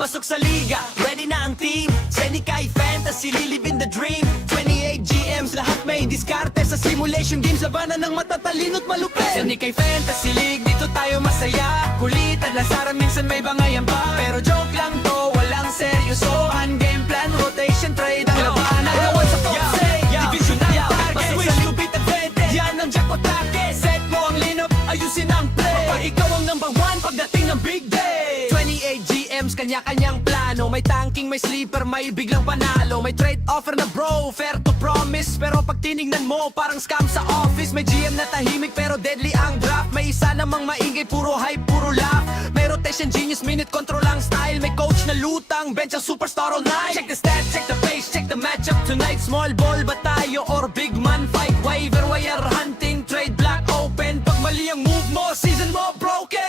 pasok sa liga, ready na ang team. Senikay Fantasy, live in the dream. 28 GMs, lahat may diskarte. Sa simulation games, labanan ng matatalino't malupit. Senikay Fantasy League, dito tayo masaya. Kulitan, lasaran, minsan may bangayan pa. Pero joke lang to, walang seryosohan. Game plan, rotation, trade, ang labanan. Gawan sa top say, division ang target. Switch to beat advantage, yan ang jackpot target. Set mo ang lineup, ayusin ang play. Kapag ikaw ang number one, pagdating ng big day. 28 GMs, kanya-kanyang plano. May tanking, may sleeper, may biglang panalo. May trade offer na bro, fair to promise. Pero pag tinignan mo, parang scam sa office. May GM na tahimik pero deadly ang draft. May isa namang maingay, puro hype, puro laugh. May rotation genius, minute control ang style. May coach na lutang, bench ang superstar all night. Check the stats, check the pace, check the matchup tonight. Small ball ba tayo or big man fight? Waiver wire hunting, trade block open. Pag mali ang move mo, season mo broken.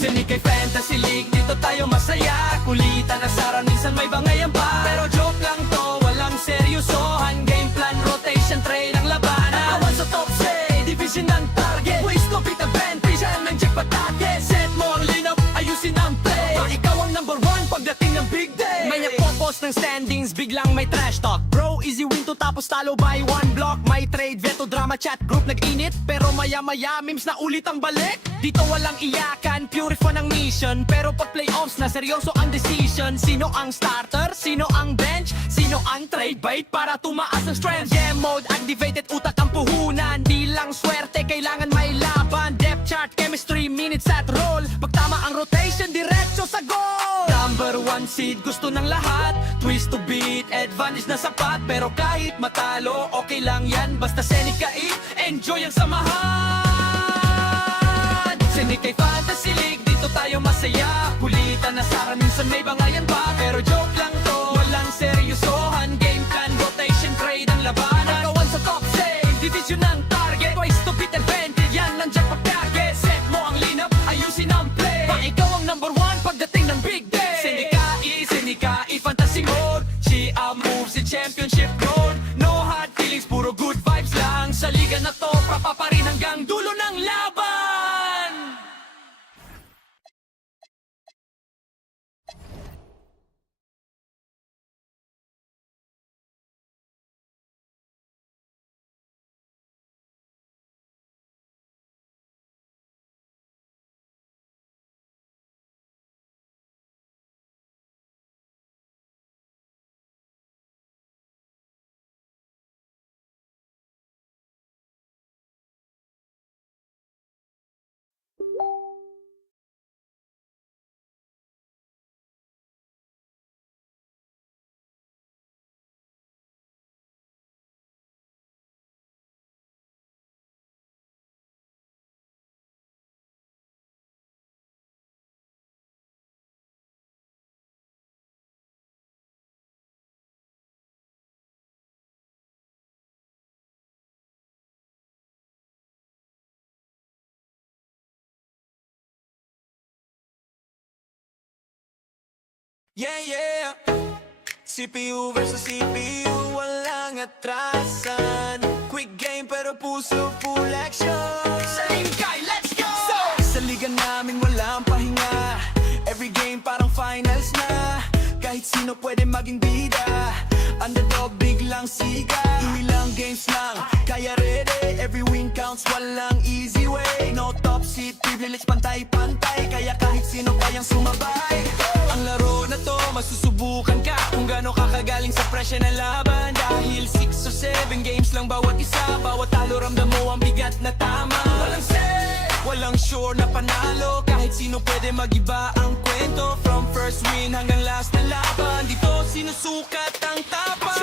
Senikay Fantasy League, dito tayo masaya. Kulitan, asaran, minsan may bangayan pa. Pero joke lang to, walang seryosohan. Game plan, rotation, trade ang labanan. Awan sa top say, division ang target. Ways to beat advantage, yan ang jackpot target. Set mo ang lineup, ayusin ang play. Pag ikaw ang number one, pagdating ng big day. May nagpo-post ng standings, biglang may trash talk. Bro, easy win to tapos talo by one block. May trade, veto, drama, chat group nag-init. Pero maya-maya, memes na ulit ang balik. Dito walang iyakan, pure fun ang mission. Pero pag playoffs na, seryoso ang decision. Sino ang starter? Sino ang bench? Sino ang trade bait para tumaas ang strength? Yeah mode, activated, utak ang puhunan. Di lang swerte, kailangan may laban. Depth chart, chemistry, minutes at roll. Pag tama ang rotation, diretso sa goal. Number one seed, gusto ng lahat. Twist to beat, advantage na sapat. Pero kahit matalo, okay lang yan. Basta Senikay, enjoy ang samahan. Senikay Fantasy League, dito tayo masaya. Kulitan, asaran, minsan may bangayan pa. Pero joke lang to, walang seryosohan. Game plan, rotation, trade ang labanan. Pagkawan sa top say, division ang target. Twice to beat advantage, yan ang jackpot target. Set mo ang lineup, ayusin ang play. Pag ikaw ang number one, pagdating ng big day. Senikay Fantasy Mode. She moves in championship mode. No hard feelings, puro good vibes lang. Sa liga na to, pa rin hanggang dulo ng laban. Yeah, CPU versus CPU, walang atrasan. Quick game pero puso full action. Senikay, let's go! Sa liga namin walang pahinga. Every game parang finals na. Kahit sino pwede maging bida. Underdog biglang siga. Ilang games lang, kaya ready. Every win counts, walang easy way. No top seat, privilege, pantay-pantay. Kaya kahit sino kayang sumabay. Ang laro na to, masusubukan ka kung gaano kakagaling sa presya ng laban. Dahil 6 or 7 games lang bawat isa. Bawat talo ramdam mo ang bigat na tama. Walang set, walang sure na panalo. Kahit sino pwede magiba ang kwento. From first win hanggang last na laban. Dito sinusukat ang tapang.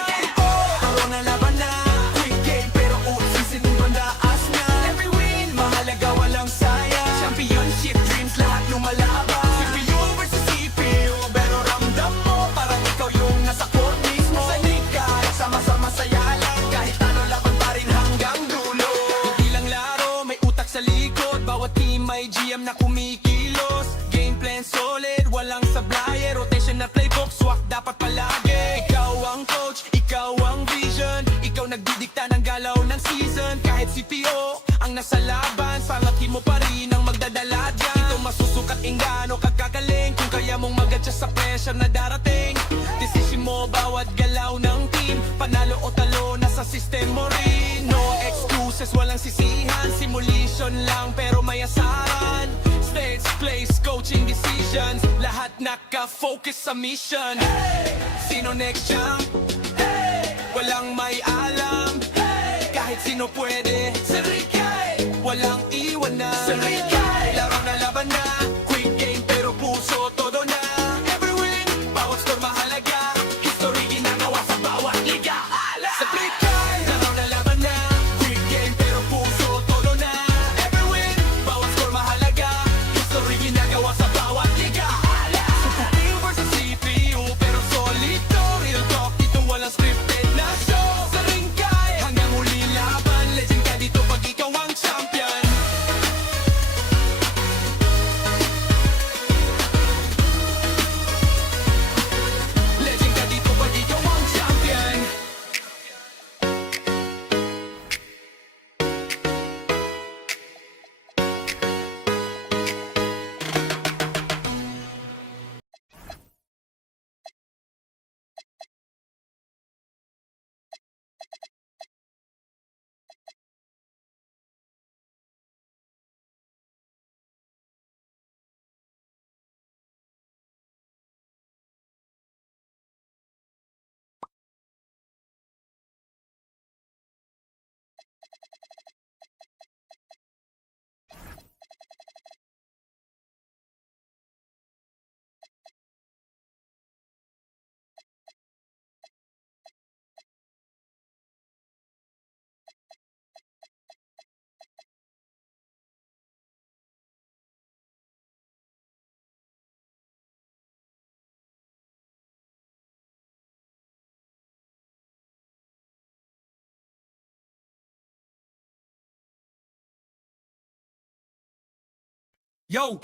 Taro na laban na, quick game pero usisin yung bandaas na. Every win, mahalaga walang sayang. Championship dreams, lahat lumalaban. CPU versus CPU, pero ramdam mo parang ikaw yung nasa court mismo. Senikay, sama-sama saya lang. Kahit ano laban pa rin hanggang dulo. Hindi lang laro, may utak sa likod. Bawat team may GM na kumikilos. Game plan solid, walang sablay. Rotation na playbook, swak dapat palagi. Ikaw ang coach, ikaw ang vision. Ikaw nagdidikta ng galaw ng season. Kahit CPO ang nasa laban, pangatin mo pa rin ang magdadala dyan. Ito masusukat ingano kagkagaling. Kung kaya pressure na darating. Decision mo bawat galaw ng team. Panalo o talo, nasa system mo rin. No excuses, walang sisihan. Simulation lang pero may asaran. Stage, place, coaching decisions. Lahat naka-focus sa mission. Sino next champ? Walang may alam. Kahit sino pwede. Sa Rikay, walang iwanan. Sa Rikay, laro na laban na. Quick game pero puso todo na. Every win, bawat score mahalaga. History ginagawa sa bawat liga. Sa Rikay, laro na laban na. Quick game pero puso todo na. Every win, bawat score mahalaga. History ginagawa sa bawat liga. Super team versus CPU pero solito. Real talk dito walang scripted na show. Sa Rikay, hanggang huli laban. Legend ka dito pag ikaw ang champion. Legend ka dito pag ikaw ang champion. Yo,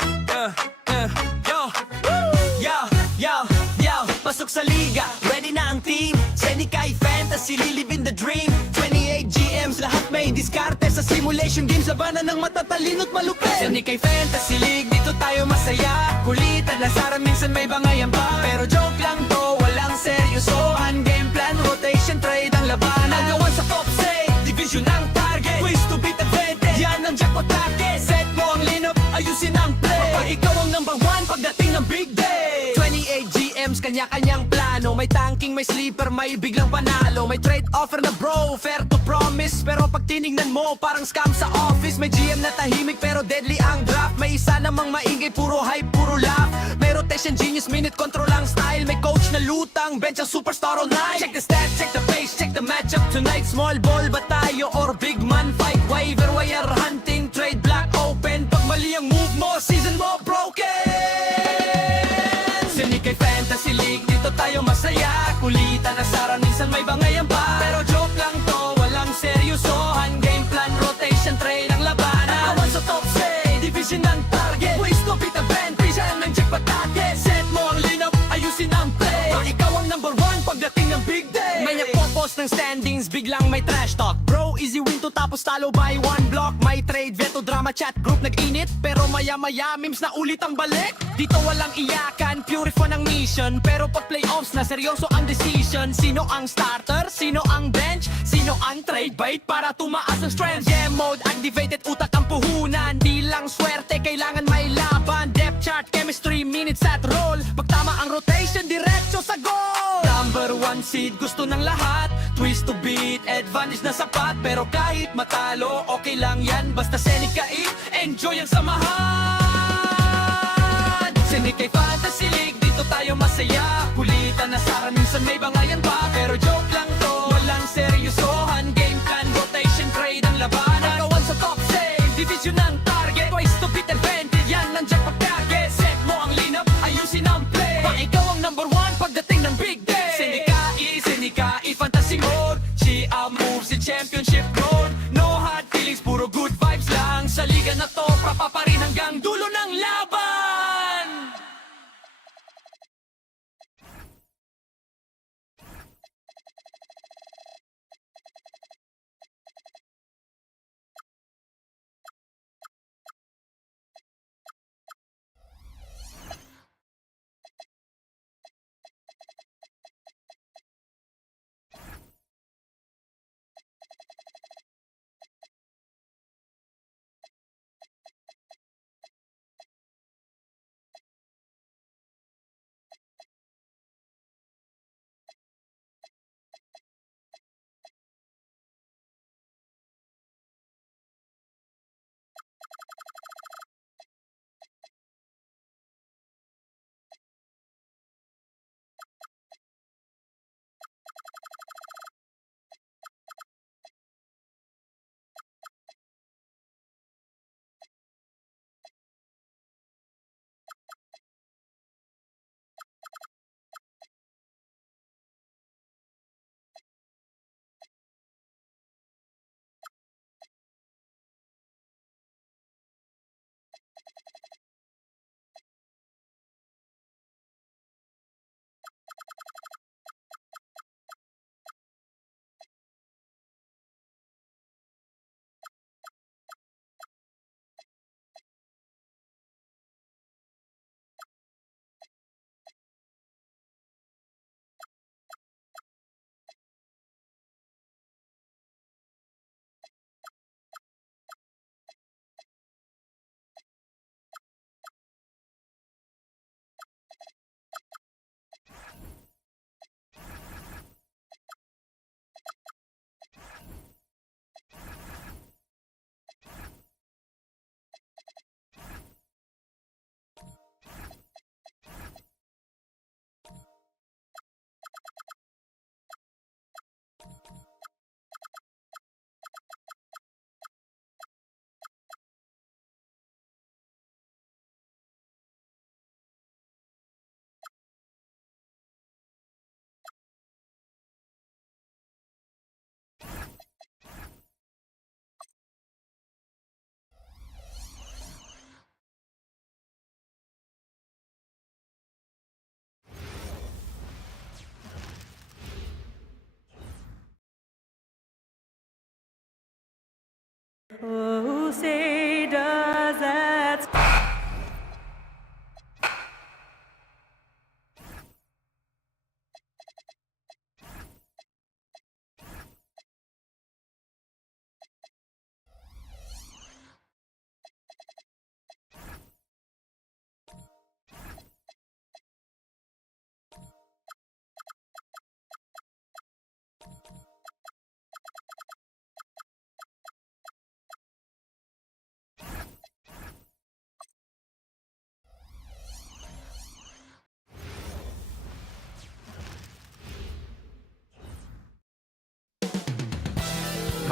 yo, yo, pasok sa liga, ready na ang team. Senikay Fantasy, live in the dream. 28 GMs, lahat may diskarte. Sa simulation games, labanan ng matatalino't malupit. Senikay Fantasy League, dito tayo masaya. Kulitan na sara, minsan may bangayan pa. Pero joke lang to, walang seryosohan. Game plan, rotation, trade ang labanan. Nagawan sa top say, division ang target. Ways to beat advantage, yan ang jackpot target. Set mo ang lineup, ayusin ang play. Kapag ikaw ang number one pagdating ng big day. 28 GMs, kanya-kanyang plano. May tanking, may sleeper, may biglang panalo. May trade offer na bro, fair to promise. Pero pag tinignan mo, parang scam sa office. May GM na tahimik pero deadly ang draft. May isa namang maingay, puro hype, puro laugh. May rotation genius, minute control ang style. May coach na lutang, bench ang superstar all night. Check the stats, check the pace, check the matchup tonight. Small ball ba tayo or big man fight? Waiver wire hunting, trade block open. Pag mali ang move mo, season mo broken. Senikay Fantasy League, dito tayo masaya. Kulitan na sara, minsan may bangayan pa. Pero joke lang to, walang seryosohan. Game plan, rotation, trade ang labanan. Nakawan sa top say, division ang target. Ways to beat the band, yan ang jackpot target. Set mo ang lineup, ayusin ang play. Pag ikaw ang number one pagdating ng big day. May nagpo-post ng standings, biglang may trash talk. Bro, easy win to tapos talo by one block. May trade, veto, drama, chat, group nag-init. Pero maya-maya, memes na ulit ang balik. Dito walang iyakan, pure fun ang mission. Pero pag playoffs na, seryoso ang decision. Sino ang starter, sino ang bench, sino ang trade bait para tumaas ang strength. Game mode, activated, utak ang puhunan. Di lang swerte, kailangan may laban. Depth chart, chemistry, minutes at roll. Pag tama ang rotation, diretso sa goal. Number one seed, gusto ng lahat. Twist to beat, advantage na sapat. Pero kahit matalo, okay lang yan. Basta Senikay, enjoy ang samahan. Senikay Fantasy League, dito tayo masaya. Kulitan na sara, minsan may bangayan pa. Pero joke lang to, walang seryosohan. Game plan, rotation, trade ang labanan. Nagawan sa top save, division ang target. Twice to beat advantage, yan ang jackpot target. Set mo ang lineup, ayusin ang play. Pag ikaw ang number one pagdating ng big day. Senikay Fantasy Mode, Chia moves in championship mode. No hard feelings, puro good vibes lang. Sa liga na to, prapa pa rin hanggang dulo ng laban.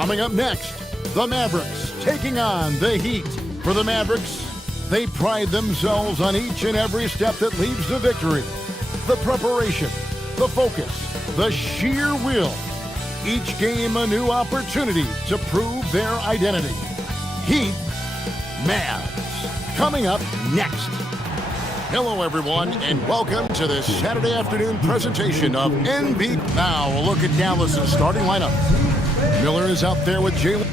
Coming up next, the Mavericks taking on the Heat. For the Mavericks, they pride themselves on each and every step that leads to victory. The preparation, the focus, the sheer will. Each game a new opportunity to prove their identity. Heat, Mavs. Coming up next. Hello, everyone, and welcome to this Saturday afternoon presentation of NB. Now, a look at Dallas's starting lineup. Miller is out there with Jalen.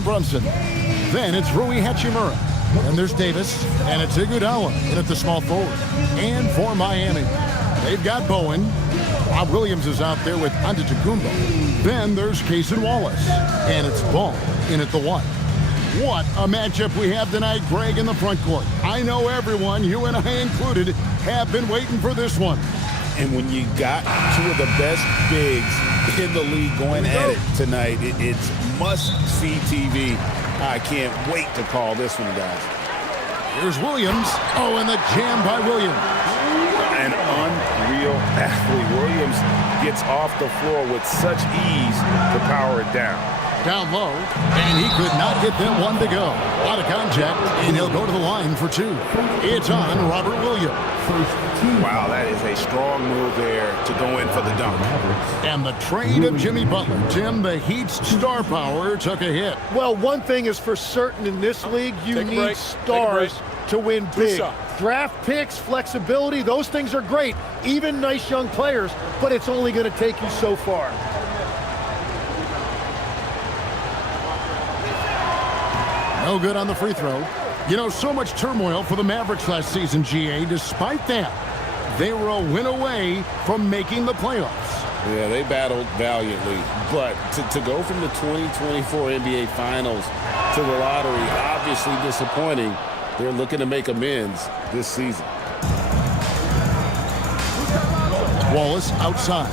Brunson. Then it's Rui Hachimura. And there's Davis. And it's Iguodala in at the small forward. And for Miami, they've got Bowen. Rob Williams is out there with Antetokounmpo. Then there's Cason Wallace. And it's Ball in at the 1. What a matchup we have tonight, Greg, in the front court. I know everyone, you and I included, have been waiting for this one. And when you got two of the best bigs in the league going at it tonight, it's must-see TV. I can't wait to call this one, guys. Here's Williams. Oh, and the jam by Williams. An unreal athlete. Williams gets off the floor with such ease to power it down. Down low, and he could not get them one to go. Out of contact, and he'll go to the line for 2. It's on Robert Williams. Wow, that is a strong move there to go in for the dunk. And the trade of Jimmy Butler. Tim, the Heat's star power took a hit. Well, one thing is for certain in this league, you need stars to win big. Draft picks, flexibility, those things are great. Even nice young players, but it's only going to take you so far. No good on the free throw. You know, so much turmoil for the Mavericks last season, GA. Despite that, they were a win away from making the playoffs. Yeah, they battled valiantly. But to go from the 2024 NBA Finals to the lottery, obviously disappointing. They're looking to make amends this season. Wallace outside.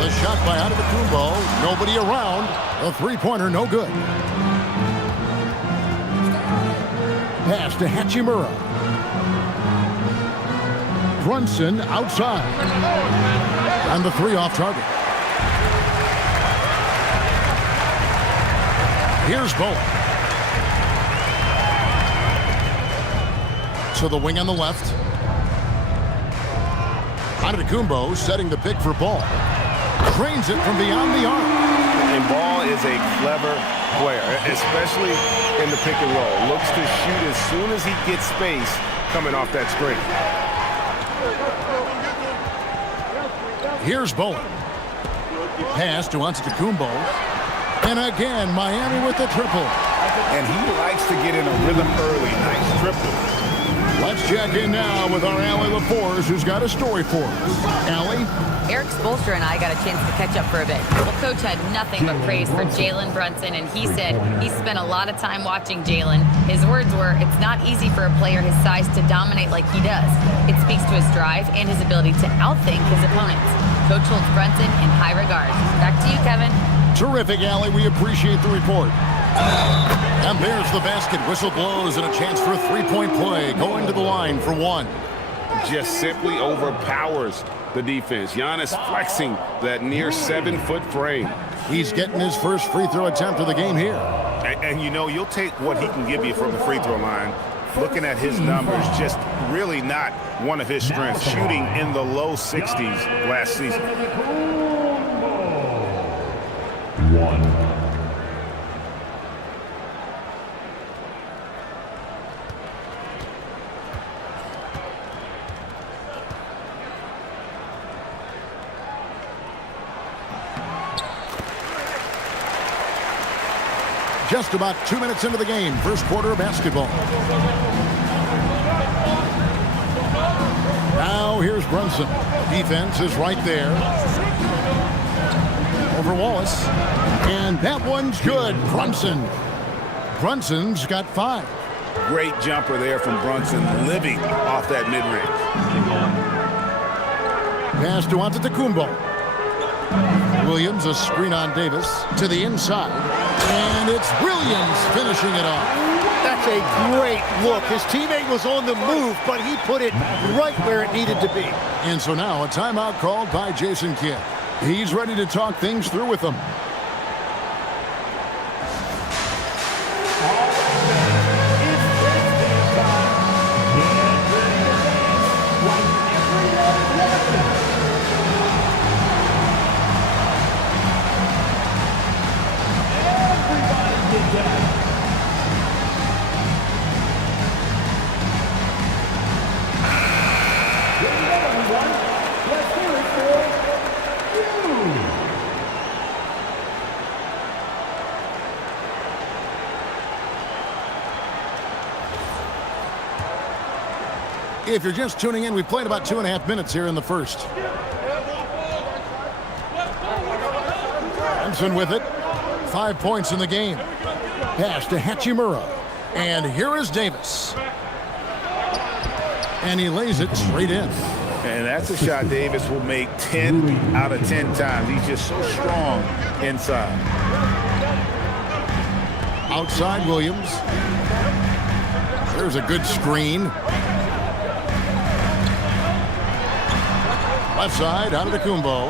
The shot by Antetokounmpo. Nobody around. The three-pointer, no good. Pass to Hachimura. Brunson outside. And the 3 off target. Here's Bowen. To the wing on the left. Antetokounmpo setting the pick for Ball. Drains it from beyond the arc. And Ball is a clever player, especially in the pick and roll. Looks to shoot as soon as he gets space coming off that screen. Here's Bowen. Pass to Antetokounmpo. And again, Miami with the triple. And he likes to get in a rhythm early. Nice triple. Let's check in now with our Allie LaForce, who's got a story for us. Allie? Eric Spoelstra and I got a chance to catch up for a bit. Well, Coach had nothing but praise for Jalen Brunson, and he said he spent a lot of time watching Jalen. His words were, it's not easy for a player his size to dominate like he does. It speaks to his drive and his ability to outthink his opponents. Coach holds Brunson in high regard. Back to you, Kevin. Terrific, Allie. We appreciate the report. And there's the basket. Whistle blows and a chance for a three-point play. Going to the line for 1. Just simply overpowers the defense. Giannis flexing that near 7-foot frame. He's getting his first free throw attempt of the game here. And you know, you'll take what he can give you from the free throw line. Looking at his numbers, just really not one of his strengths. Shooting in the low 60s last season. 1. Just about 2 minutes into the game, first quarter of basketball. Now here's Brunson. Defense is right there. Over Wallace. And that one's good. Brunson's got 5. Great jumper there from Brunson, living off that mid-range. Pass to Antetokounmpo. Williams, a screen on Davis to the inside. And it's Williams finishing it off. That's a great look. His teammate was on the move, but he put it right where it needed to be. And so now a timeout called by Jason Kidd. He's ready to talk things through with them. If you're just tuning in, we've played about 2.5 minutes here in the first. Thompson with it. 5 points in the game. Pass to Hachimura. And here is Davis. And he lays it straight in. And that's a shot Davis will make 10 out of 10 times. He's just so strong inside. Outside Williams. There's a good screen. Left side, out of the Kumbo.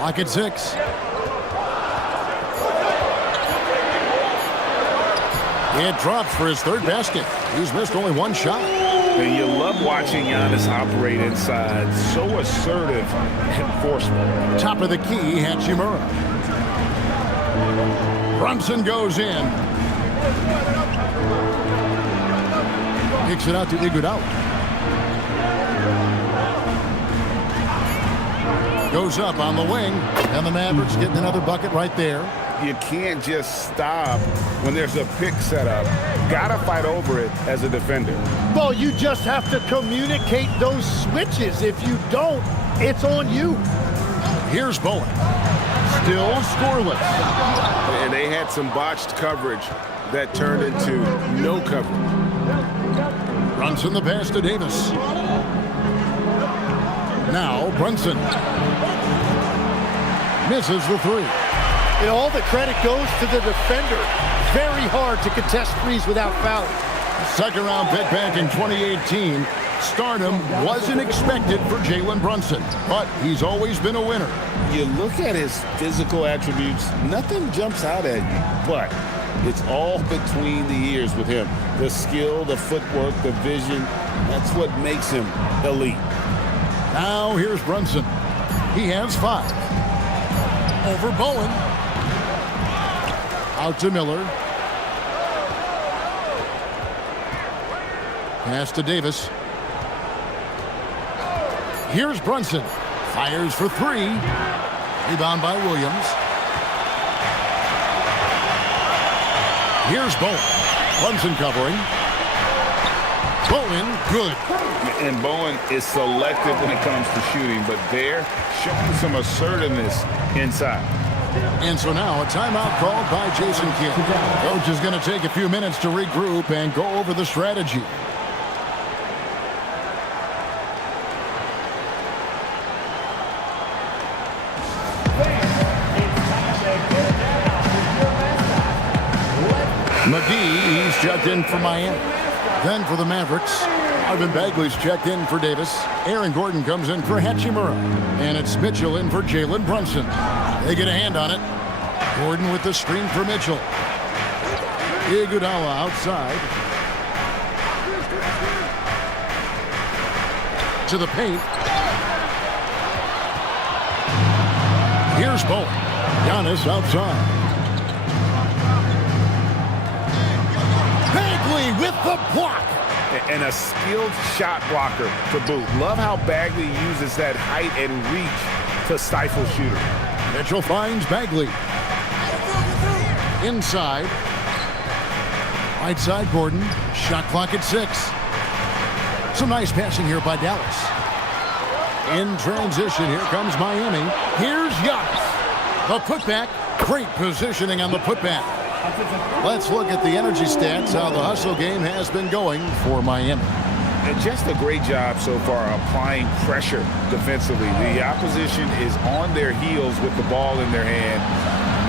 Lock at 6. It drops for his third basket. He's missed only one shot. And you love watching Giannis operate inside. So assertive and forceful. Top of the key, Hachimura. Brunson goes in. Kicks it out to Iguodala. Goes up on the wing. And the Mavericks getting another bucket right there. You can't just stop when there's a pick set up. Gotta fight over it as a defender. Well, you just have to communicate those switches. If you don't, it's on you. Here's Bowen. Still scoreless. And they had some botched coverage that turned into no coverage. Brunson the pass to Davis. Now Brunson. Misses the three. And all the credit goes to the defender. Very hard to contest threes without fouling. Second round pick back in 2018. Stardom wasn't expected for Jalen Brunson, but he's always been a winner. You look at his physical attributes, nothing jumps out at you, but it's all between the ears with him. The skill, the footwork, the vision, that's what makes him elite. Now here's Brunson. He has 5. Over Bowen. Out to Miller. Pass to Davis. Here's Brunson. Fires for 3. Rebound by Williams. Here's Bowen. Brunson covering. Bowen, good. And Bowen is selective when it comes to shooting, but they're showing some assertiveness inside. And so now a timeout called by Jason Kidd. Coach is going to take a few minutes to regroup and go over the strategy. McGee, he's checked in for Miami. Then for the Mavericks, Marvin Bagley's checked in for Davis. Aaron Gordon comes in for Hachimura. And it's Mitchell in for Jalen Brunson. They get a hand on it. Gordon with the screen for Mitchell. Iguodala outside. To the paint. Here's Bowen. Giannis outside. Bagley with the block. And a skilled shot blocker to boot. Love how Bagley uses that height and reach to stifle shooter. Mitchell finds Bagley. Inside. Right side Gordon. Shot clock at 6. Some nice passing here by Dallas. In transition, here comes Miami. Here's Giannis. The putback. Great positioning on the putback. Let's look at the energy stats, how the hustle game has been going for Miami. And just a great job so far applying pressure defensively. The opposition is on their heels with the ball in their hand.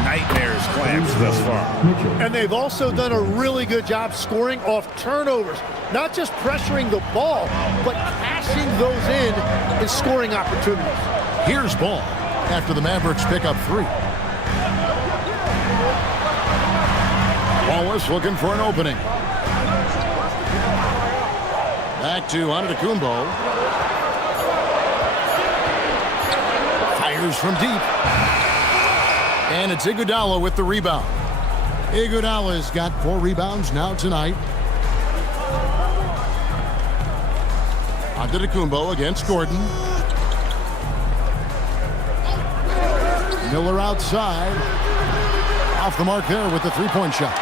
Nightmares clamps thus far. And they've also done a really good job scoring off turnovers. Not just pressuring the ball, but cashing those in and scoring opportunities. Here's Ball after the Mavericks pick up 3. Wallace looking for an opening. Back to Antetokounmpo. Fires from deep. And it's Iguodala with the rebound. Iguodala's got 4 rebounds now tonight. Antetokounmpo against Gordon. Miller outside. Off the mark there with the 3-point shot.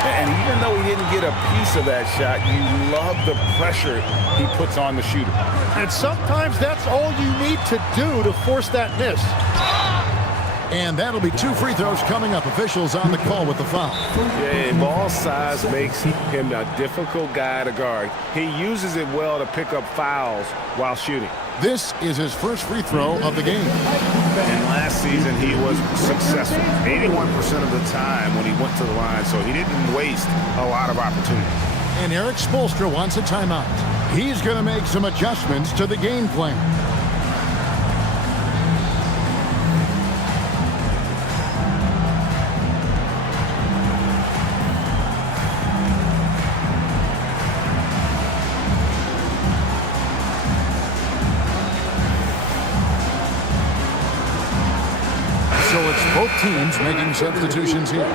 And even though he didn't get a piece of that shot, you love the pressure he puts on the shooter. And sometimes that's all you need to do to force that miss. And that'll be 2 free throws coming up. Officials on the call with the foul. Yeah, ball size makes him a difficult guy to guard. He uses it well to pick up fouls while shooting. This is his first free throw of the game. And last season, he was successful 81% of the time when he went to the line, so he didn't waste a lot of opportunities. And Eric Spoelstra wants a timeout. He's going to make some adjustments to the game plan. So it's both teams making substitutions here.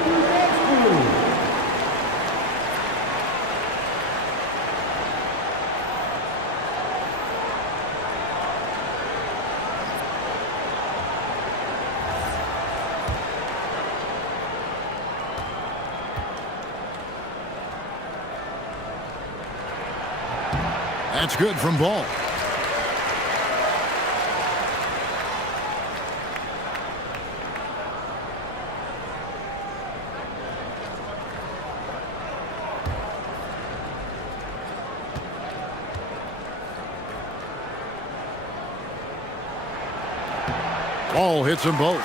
That's good from Ball. Ball hits them both.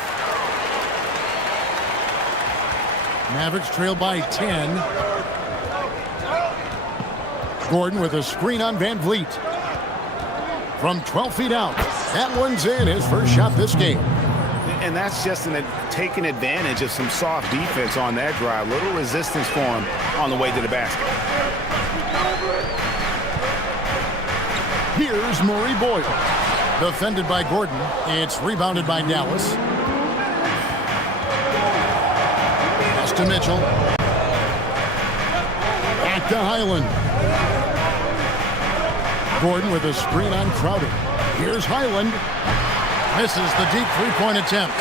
Mavericks trail by 10. Gordon with a screen on Van Vliet. From 12 feet out. That one's in, his first shot this game. And that's just taking advantage of some soft defense on that drive. Little resistance for him on the way to the basket. Here's Murray Boyle. Defended by Gordon. It's rebounded by Dallas. Pass to Mitchell. Back to Highland. Gordon with a screen on Crowder. Here's Highland. Misses the deep three-point attempt.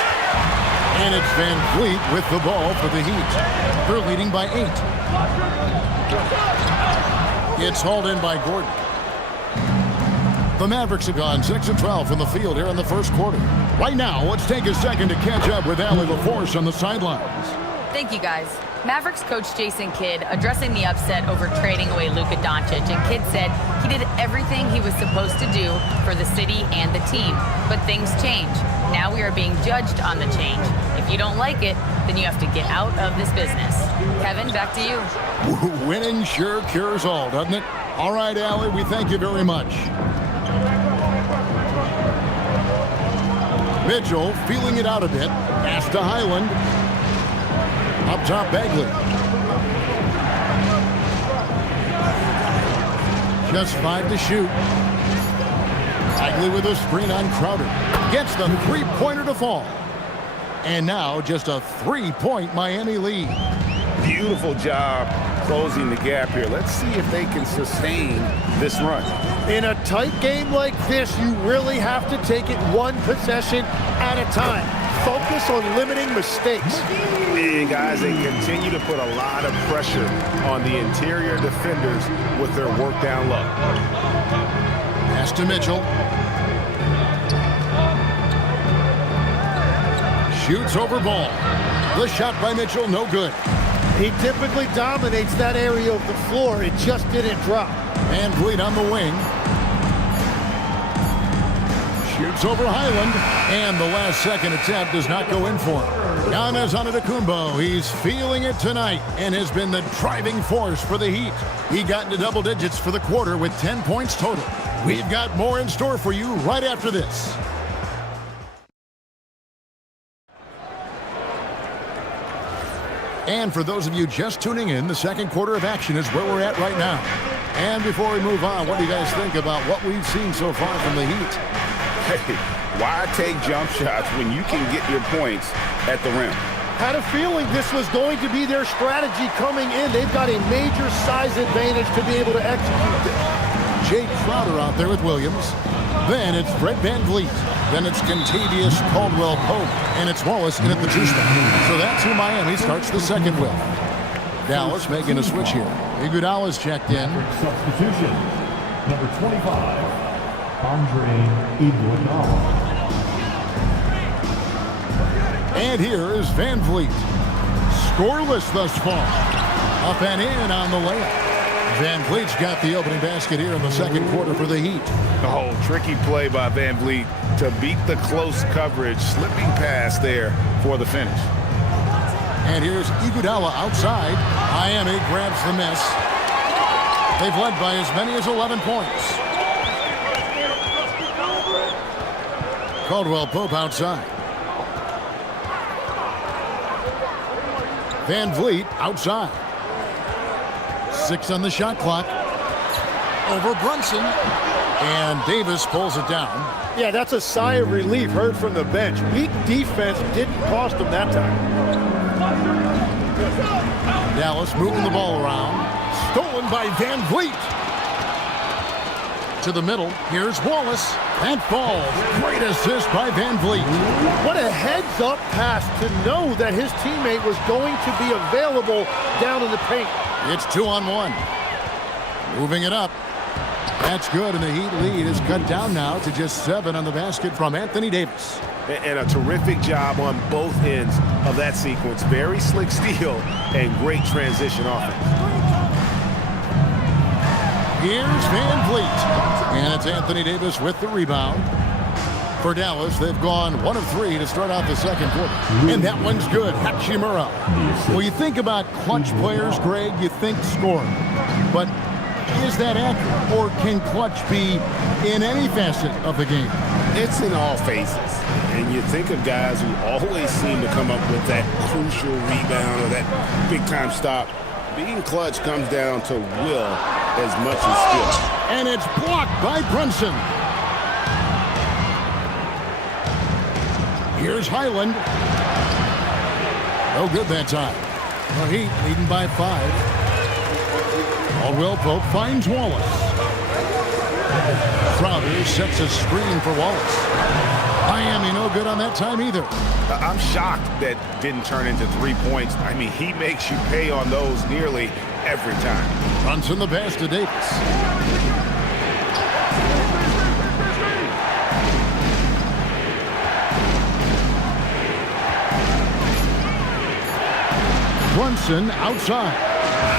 And it's Van Vliet with the ball for the Heat. They're leading by 8. It's hauled in by Gordon. The Mavericks have gone 6 of 12 from the field here in the first quarter. Right now, let's take a second to catch up with Allie LaForce on the sidelines. Thank you, guys. Mavericks coach Jason Kidd addressing the upset over trading away Luka Doncic, and Kidd said he did everything he was supposed to do for the city and the team. But things change. Now we are being judged on the change. If you don't like it, then you have to get out of this business. Kevin, back to you. Winning sure cures all, doesn't it? All right, Allie, we thank you very much. Mitchell feeling it out a bit. Pass to Highland. Up top, Bagley. Just 5 to shoot. Bagley with a screen on Crowder. Gets the three-pointer to fall. And now just a 3-point Miami lead. Beautiful job closing the gap here. Let's see if they can sustain this run. In a tight game like this, you really have to take it one possession at a time. Focus on limiting mistakes. And guys, they continue to put a lot of pressure on the interior defenders with their work down low. Pass to Mitchell. Shoots over Ball. The shot by Mitchell, no good. He typically dominates that area of the floor. It just didn't drop. Van Vliet on the wing. Shoots over Highland, and the last second attempt does not go in for him. Giannis Antetokounmpo, he's feeling it tonight and has been the driving force for the Heat. He got into double digits for the quarter with 10 points total. We've got more in store for you right after this. And for those of you just tuning in, the second quarter of action is where we're at right now. And before we move on, what do you guys think about what we've seen so far from the Heat? Hey, why take jump shots when you can get your points at the rim? Had a feeling this was going to be their strategy coming in. They've got a major size advantage to be able to execute this. Jake Crowder out there with Williams. Then it's Fred Van Vliet. Then it's Contavious Caldwell-Pope. And it's Wallace in at the 2 spot. So that's who Miami starts the second with. Dallas making a switch here. Iguodala's checked in. Substitution. Number 25, Andre Iguodala. And here is Van Vliet. Scoreless thus far. Up and in on the layup. Van Vliet's got the opening basket here in the second quarter for the Heat. Oh, tricky play by Van Vliet to beat the close coverage. Slipping pass there for the finish. And here's Iguodala outside. Miami grabs the miss. They've led by as many as 11 points. Caldwell Pope outside. Van Vliet outside. 6 on the shot clock. Over Brunson. And Davis pulls it down. Yeah, that's a sigh of relief heard from the bench. Weak defense didn't cost them that time. Dallas moving the ball around. Stolen by Van Vliet. To the middle. Here's Wallace. And falls. Great assist by Van Vliet. What a heads-up pass to know that his teammate was going to be available down in the paint. It's 2-on-1. Moving it up. That's good, and the Heat lead is cut down now to just 7 on the basket from Anthony Davis. And a terrific job on both ends of that sequence. Very slick steal and great transition offense. Here's Van Vliet. And it's Anthony Davis with the rebound. For Dallas, they've gone 1 of 3 to start out the second quarter. And that one's good. Hachimura. Well, you think about clutch players, Greg, you think scoring. But is that accurate? Or can clutch be in any facet of the game? It's in all phases. And you think of guys who always seem to come up with that crucial rebound or that big-time stop. Being clutch comes down to will as much as skill. And it's blocked by Brunson. Here's Highland. No good that time. The Heat leading by 5. Caldwell Pope finds Wallace. Crowder sets a screen for Wallace. Miami no good on that time either. I'm shocked that didn't turn into 3 points. I mean, he makes you pay on those nearly every time. Brunson the pass to Davis. Brunson outside.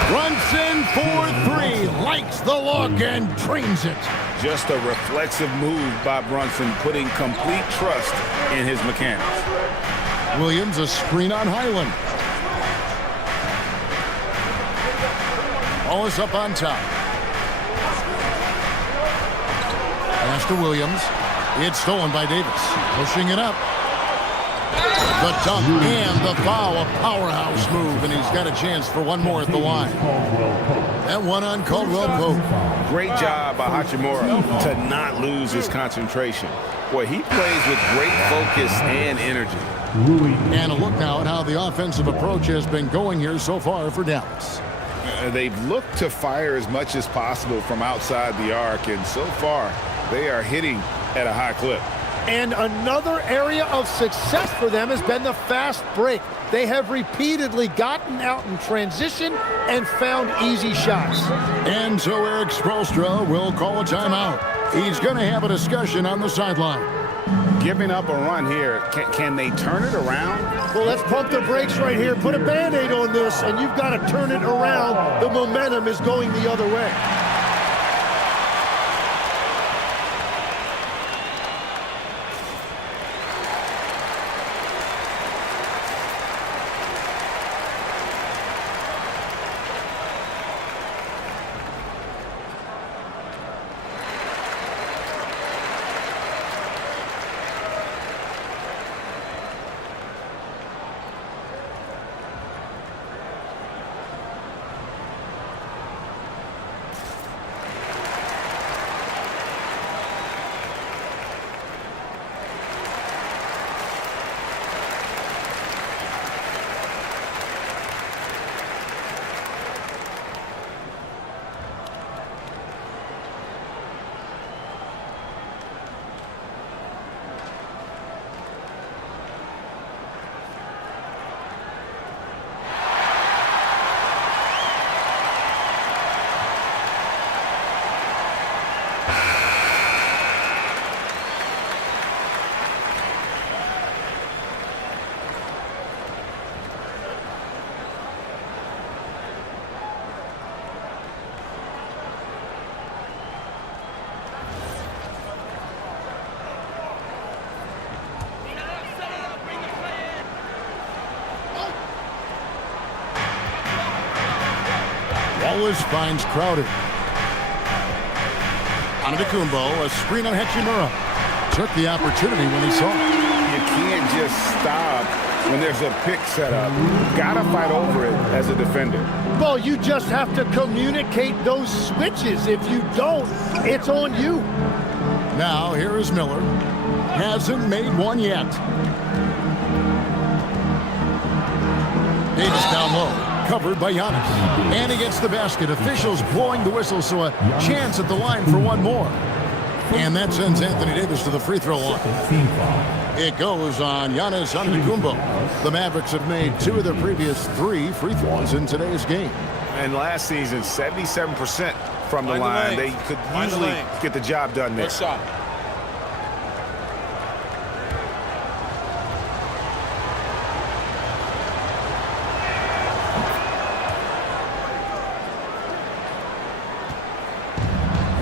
Brunson for 3. Likes the look and drains it. Just a reflexive move by Brunson, putting complete trust in his mechanics. Williams a screen on Highland. Wallace up on top. Pass to Williams. It's stolen by Davis. Pushing it up. The dunk and the foul, a powerhouse move, and he's got a chance for one more at the line. That one on Caldwell Pope. Great job by Hachimura to not lose his concentration. Boy, he plays with great focus and energy. And a look now at how the offensive approach has been going here so far for Dallas. They've looked to fire as much as possible from outside the arc, and so far they are hitting at a high clip. And another area of success for them has been the fast break. They have repeatedly gotten out in transition and found easy shots. And so Eric Spoelstra will call a timeout. He's going to have a discussion on the sideline. Giving up a run here, can they turn it around? Well, let's pump the brakes right here. Put a Band-Aid on this, and you've got to turn it around. The momentum is going the other way. Wallace finds Crowder. Antetokounmpo, a screen on Hachimura. Took the opportunity when he saw it. You can't just stop when there's a pick set up. Gotta fight over it as a defender. Well, you just have to communicate those switches. If you don't, it's on you. Now, here is Miller. Hasn't made one yet. Davis down low. Covered by Giannis. And he gets the basket. Officials blowing the whistle, so a chance at the line for one more. And that sends Anthony Davis to the free throw line. It goes on Giannis Antetokounmpo. The Mavericks have made 2 of their previous 3 free throws in today's game. And last season, 77% from the line. They could easily get the job done there.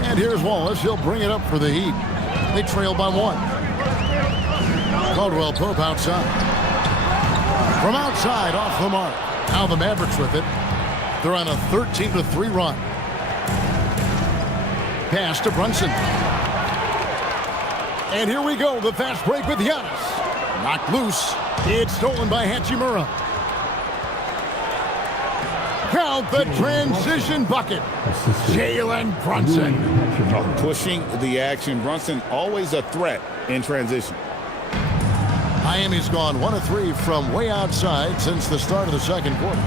And here's Wallace. He'll bring it up for the Heat. They trail by 1. Caldwell Pope outside. From outside, off the mark. Now the Mavericks with it. They're on a 13-3 run. Pass to Brunson. And here we go. The fast break with Giannis. Knocked loose. It's stolen by Hachimura. Count the transition bucket. Jalen Brunson. Pushing the action. Brunson always a threat in transition. Miami's gone 1 of 3 from way outside since the start of the second quarter.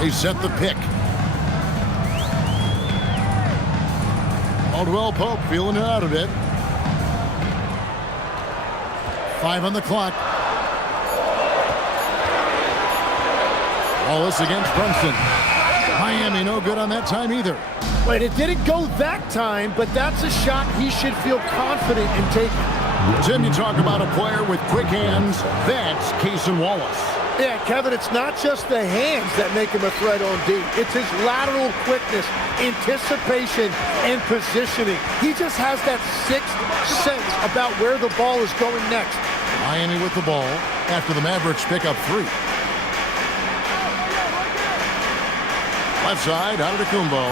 They set the pick. Caldwell Pope feeling it out a bit. 5 on the clock. Wallace against Brunson. Miami no good on that time either. Wait, it didn't go that time, but that's a shot he should feel confident in taking. Tim, you talk about a player with quick hands. That's Cason Wallace. Yeah, Kevin, it's not just the hands that make him a threat on D. It's his lateral quickness, anticipation, and positioning. He just has that 6th sense about where the ball is going next. Miami with the ball after the Mavericks pick up 3. Left side, Antetokounmpo.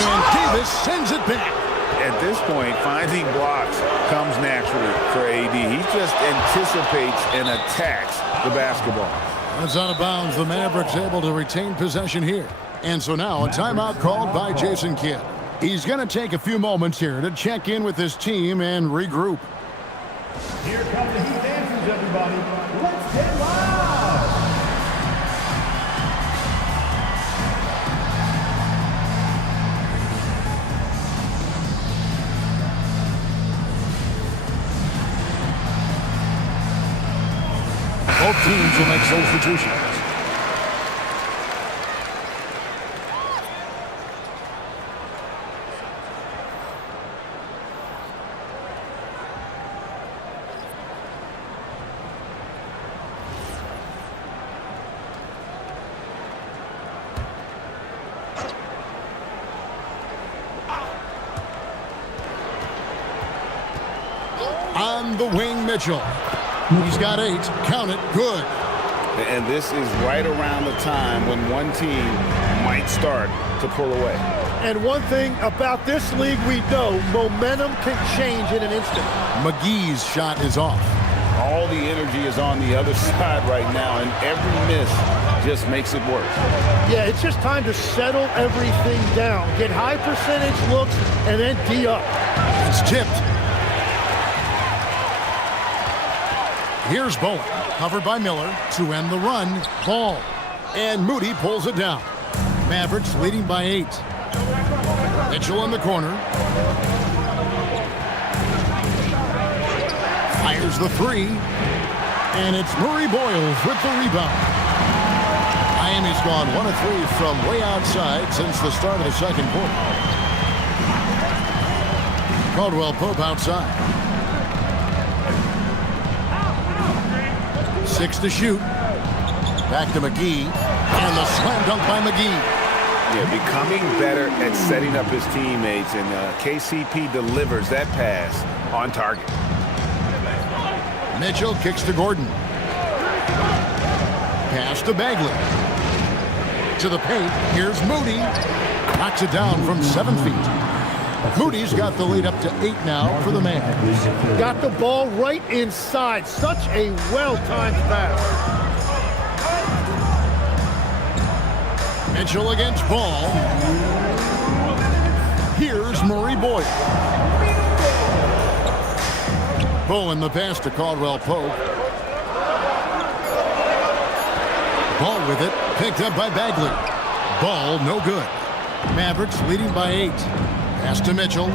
And Davis sends it back. At this point, finding blocks comes naturally for AD. He just anticipates and attacks the basketball. It's out of bounds. The Mavericks able to retain possession here. And so now a timeout called by Jason Kidd. He's going to take a few moments here to check in with his team and regroup. Here come the Heat dancers, everybody. Let's get live! Both teams will make substitutions. On the wing, Mitchell. He's got 8. Count it. Good. And this is right around the time when one team might start to pull away. And one thing about this league we know, momentum can change in an instant. McGee's shot is off. All the energy is on the other side right now, and every miss just makes it worse. Yeah, it's just time to settle everything down. Get high percentage looks and then D up. It's tipped. Here's Bowen, covered by Miller to end the run. Ball. And Moody pulls it down. Mavericks leading by 8. Mitchell in the corner. Fires the 3. And it's Murray Boyles with the rebound. Miami's gone 1 of 3 from way outside since the start of the second quarter. Caldwell Pope outside. 6 to shoot. Back to McGee. And the slam dunk by McGee. Yeah, becoming better at setting up his teammates, and KCP delivers that pass on target. Mitchell kicks to Gordon. Pass to Bagley. to the paint. Here's Moody. Knocks it down from 7 feet. Moody's got the lead up to 8 now for the Mavs. Got the ball right inside. Such a well-timed pass. Mitchell against Ball. Here's Murray Boyle. Bowen the pass to Caldwell Pope. Ball with it, picked up by Bagley. Ball no good. Mavericks leading by 8. Pass to Mitchell.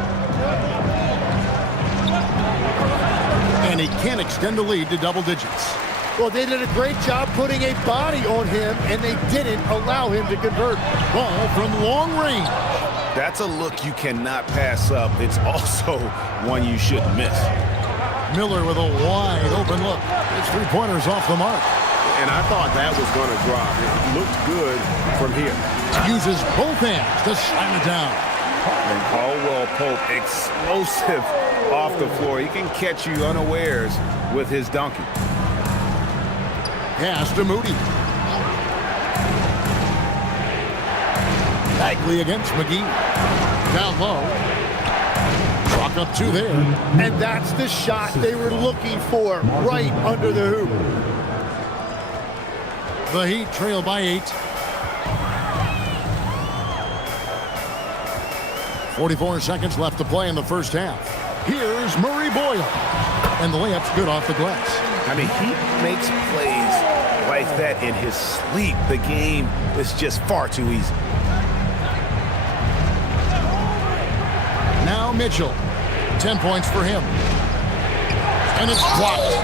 And he can't extend the lead to double digits. Well, they did a great job putting a body on him, and they didn't allow him to convert. Ball from long range. That's a look you cannot pass up. It's also one you shouldn't miss. Miller with a wide open look. His three-pointer's off the mark. And I thought that was going to drop. It looked good from here. Uses both hands to slam it down. And Caldwell Pope, explosive off the floor. He can catch you unawares with his dunking. Pass to Moody. Bagley against McGee. Down low. Clock up 2 there. And that's the shot they were looking for, right under the hoop. The Heat trail by 8. 44 seconds left to play in the first half. Here's Murray Boyle. And the layup's good off the glass. I mean, he makes plays like that in his sleep. The game is just far too easy. Now Mitchell. 10 points for him. And it's blocked.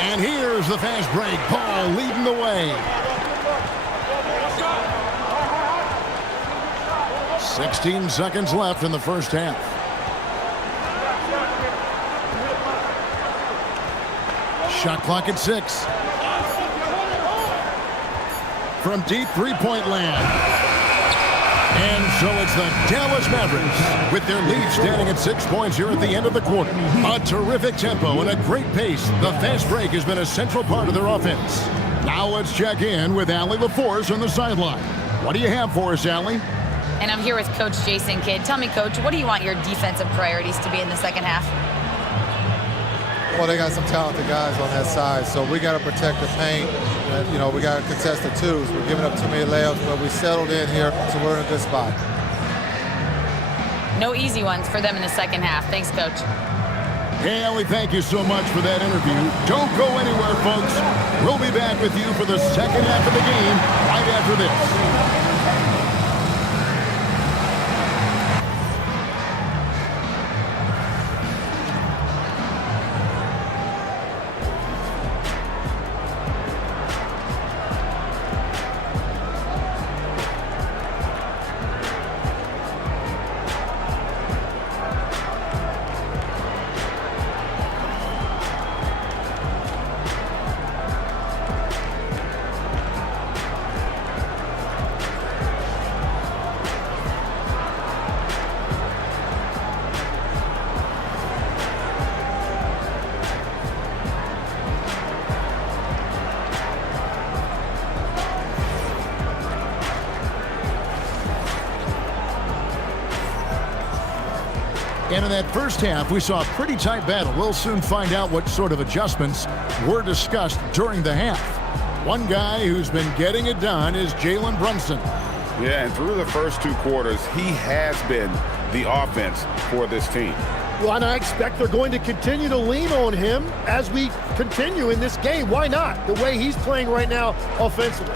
And here's the fast break. Ball leading the way. 16 seconds left in the first half. Shot clock at 6. From deep three-point land. And so it's the Dallas Mavericks with their lead standing at 6 points here at the end of the quarter. A terrific tempo and a great pace. The fast break has been a central part of their offense. Now let's check in with Allie LaForce on the sideline. What do you have for us, Allie? And I'm here with Coach Jason Kidd. Tell me, Coach, what do you want your defensive priorities to be in the second half? Well, they got some talented guys on that side, so we got to protect the paint. You know, we got to contest the twos. We're giving up too many layups, but we settled in here, so we're in a good spot. No easy ones for them in the second half. Thanks, Coach. Hey, Allie, thank you so much for that interview. Don't go anywhere, folks. We'll be back with you for the second half of the game right after this. And in that first half, we saw a pretty tight battle. We'll soon find out what sort of adjustments were discussed during the half. One guy who's been getting it done is Jalen Brunson. Yeah, and through the first 2 quarters, he has been the offense for this team. Well, and I expect they're going to continue to lean on him as we continue in this game. Why not? The way he's playing right now offensively.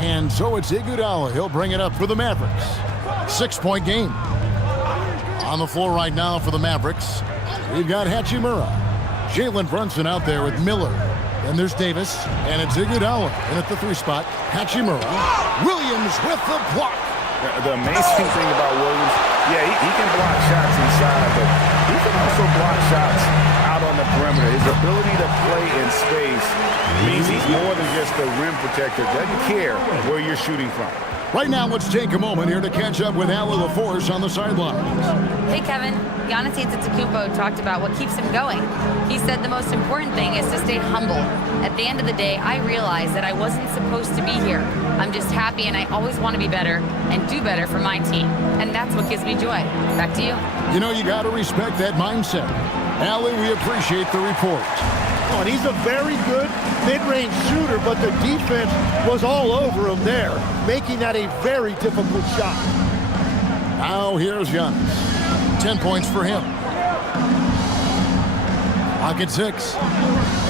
And so it's Iguodala. He'll bring it up for the Mavericks. 6-point game. On the floor right now for the Mavericks, we've got Hachimura. Jalen Brunson out there with Miller. Then there's Davis, and it's Iguodala in at the 3 spot. Hachimura. Williams with the block. The amazing thing about Williams, yeah, he can block shots inside, but he can also block shots out on the perimeter. His ability to play in space means he's more than just a rim protector. Doesn't care where you're shooting from. Right now, let's take a moment here to catch up with Allie LaForce on the sidelines. Hey, Kevin. Giannis Antetokounmpo talked about what keeps him going. He said the most important thing is to stay humble. At the end of the day, I realized that I wasn't supposed to be here. I'm just happy, and I always want to be better and do better for my team. And that's what gives me joy. Back to you. You know, you got to respect that mindset. Allie, we appreciate the report. Oh, and he's a very good mid-range shooter, but the defense was all over him there, making that a very difficult shot. Now here's Giannis. 10 points for him. Pocket 6.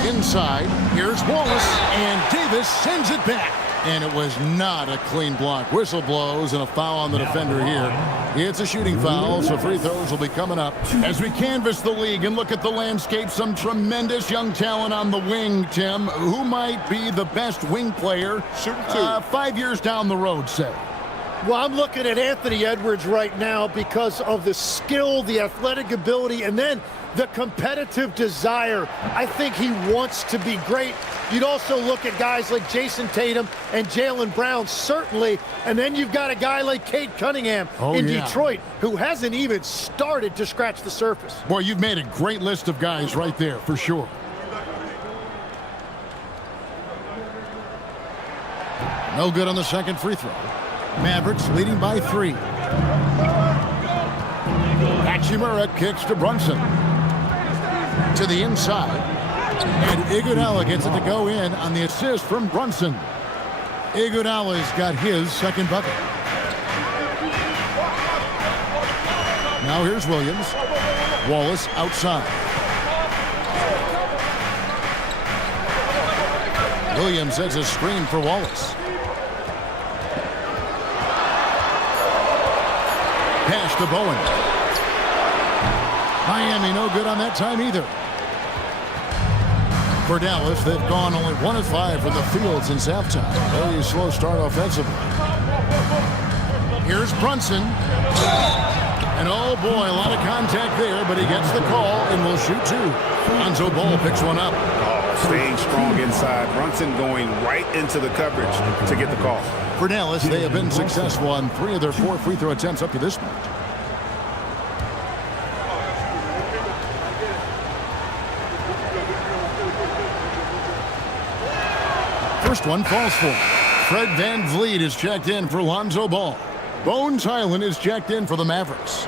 Inside, here's Wallace, and Davis sends it back. And it was not a clean block. Whistle blows and a foul on the defender here. It's a shooting foul, so free throws will be coming up. As we canvass the league and look at the landscape, some tremendous young talent on the wing, Tim. Who might be the best wing player 5 years down the road, say? Well, I'm looking at Anthony Edwards right now because of the skill, the athletic ability, and then the competitive desire. I think he wants to be great. You'd also look at guys like Jason Tatum and Jaylen Brown, certainly. And then you've got a guy like Cade Cunningham in Detroit, who hasn't even started to scratch the surface. Boy, you've made a great list of guys right there, for sure. No good on the second free throw. Mavericks leading by 3. Hachimura kicks to Brunson. To the inside. And Iguodala gets it to go in on the assist from Brunson. Iguodala's got his second bucket. Now here's Williams. Wallace outside. Williams sets a screen for Wallace. Pass to Bowen. Miami no good on that time either. For Dallas, they've gone only 1 of 5 from the field since halftime. Very slow start offensively. Here's Brunson. And oh boy, a lot of contact there, but he gets the call and will shoot 2. Lonzo Ball picks one up. Staying strong inside. Brunson going right into the coverage to get the call. For Dallas, they have been successful on 3 of their 4 free throw attempts up to this point. First one falls for him. Fred VanVleet is checked in for Lonzo Ball. Bones Highland is checked in for the Mavericks.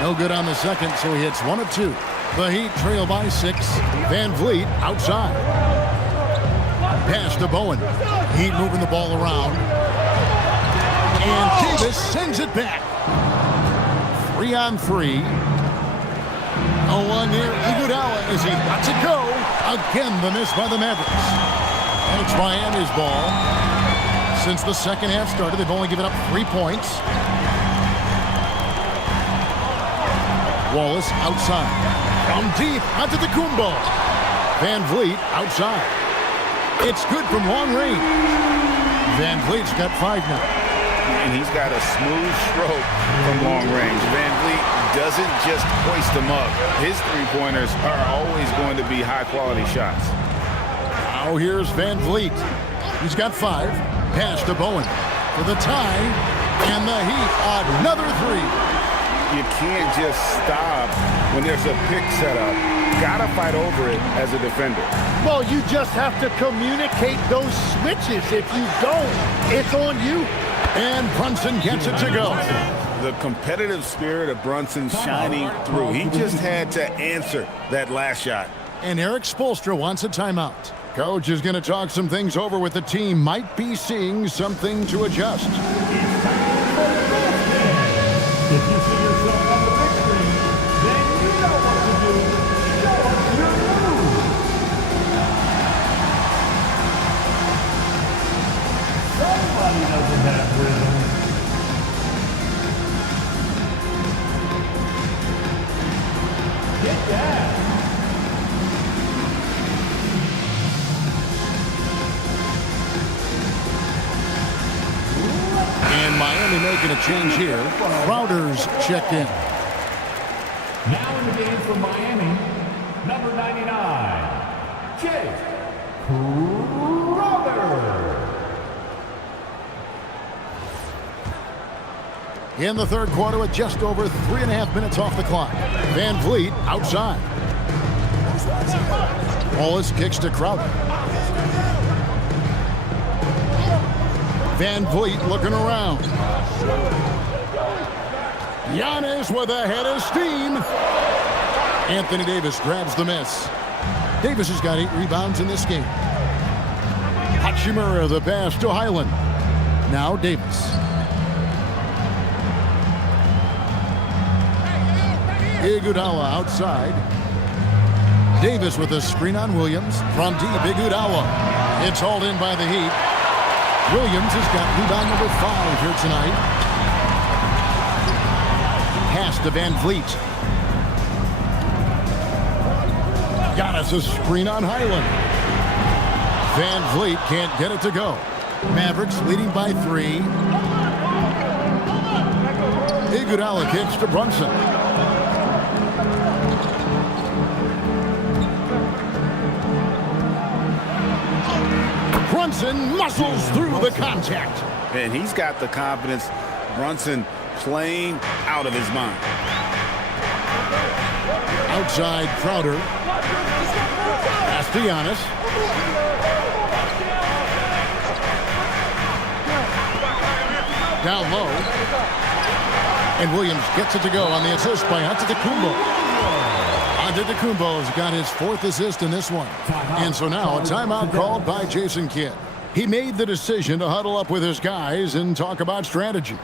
No good on the second, so he hits 1 of 2. The Heat trail by 6. VanVleet outside. Pass to Bowen. Heat moving the ball around. And Davis sends it back. 3 on 3. 0-1 near Iguodala as he lets it go. Again, the miss by the Mavericks. And it's Miami's ball. Since the second half started, they've only given up 3 points. Wallace outside. From deep onto the Kumbo. VanVleet outside. It's good from long range. VanVleet's got 5 now. And he's got a smooth stroke from long range. VanVleet doesn't just hoist them up. His three-pointers are always going to be high-quality shots. Now here's VanVleet. He's got 5. Pass to Bowen for the tie. And the Heat, another 3. You can't just stop when there's a pick set up. Gotta fight over it as a defender. Well, you just have to communicate those switches. If you don't, it's on you. And Brunson gets it to go. The competitive spirit of Brunson shining through. He just had to answer that last shot. And Eric Spoelstra wants a timeout. Coach is going to talk some things over with the team. Might be seeing something to adjust. If you see yourself on the big screen, then you know what to do. Show us your move. Somebody doesn't have rhythm. Get that. And Miami making a change here. Crowder's checked in. Now in the game for Miami, number 99, Jake Crowder. In the third quarter with just over 3.5 minutes off the clock. Van Vliet outside. Wallace kicks to Crowder. Van Vliet looking around. Giannis with a head of steam. Anthony Davis grabs the miss. Davis has got 8 rebounds in this game. Hachimura the pass to Highland. Now Davis. Iguodala outside. Davis with a screen on Williams. From deep, Iguodala. It's hauled in by the Heat. Williams has got rebound number 5 here tonight. Pass to Van Vliet. Giannis a screen on Highland. Van Vliet can't get it to go. Mavericks leading by 3. Iguodala kicks to Brunson. Brunson muscles through the contact. And he's got the confidence. Brunson playing out of his mind. Outside Crowder. Pass to Giannis. Down low. And Williams gets it to go on the assist by Antetokounmpo. Antetokounmpo's got his 4th assist in this one. And so now a timeout called by Jason Kidd. He made the decision to huddle up with his guys and talk about strategy.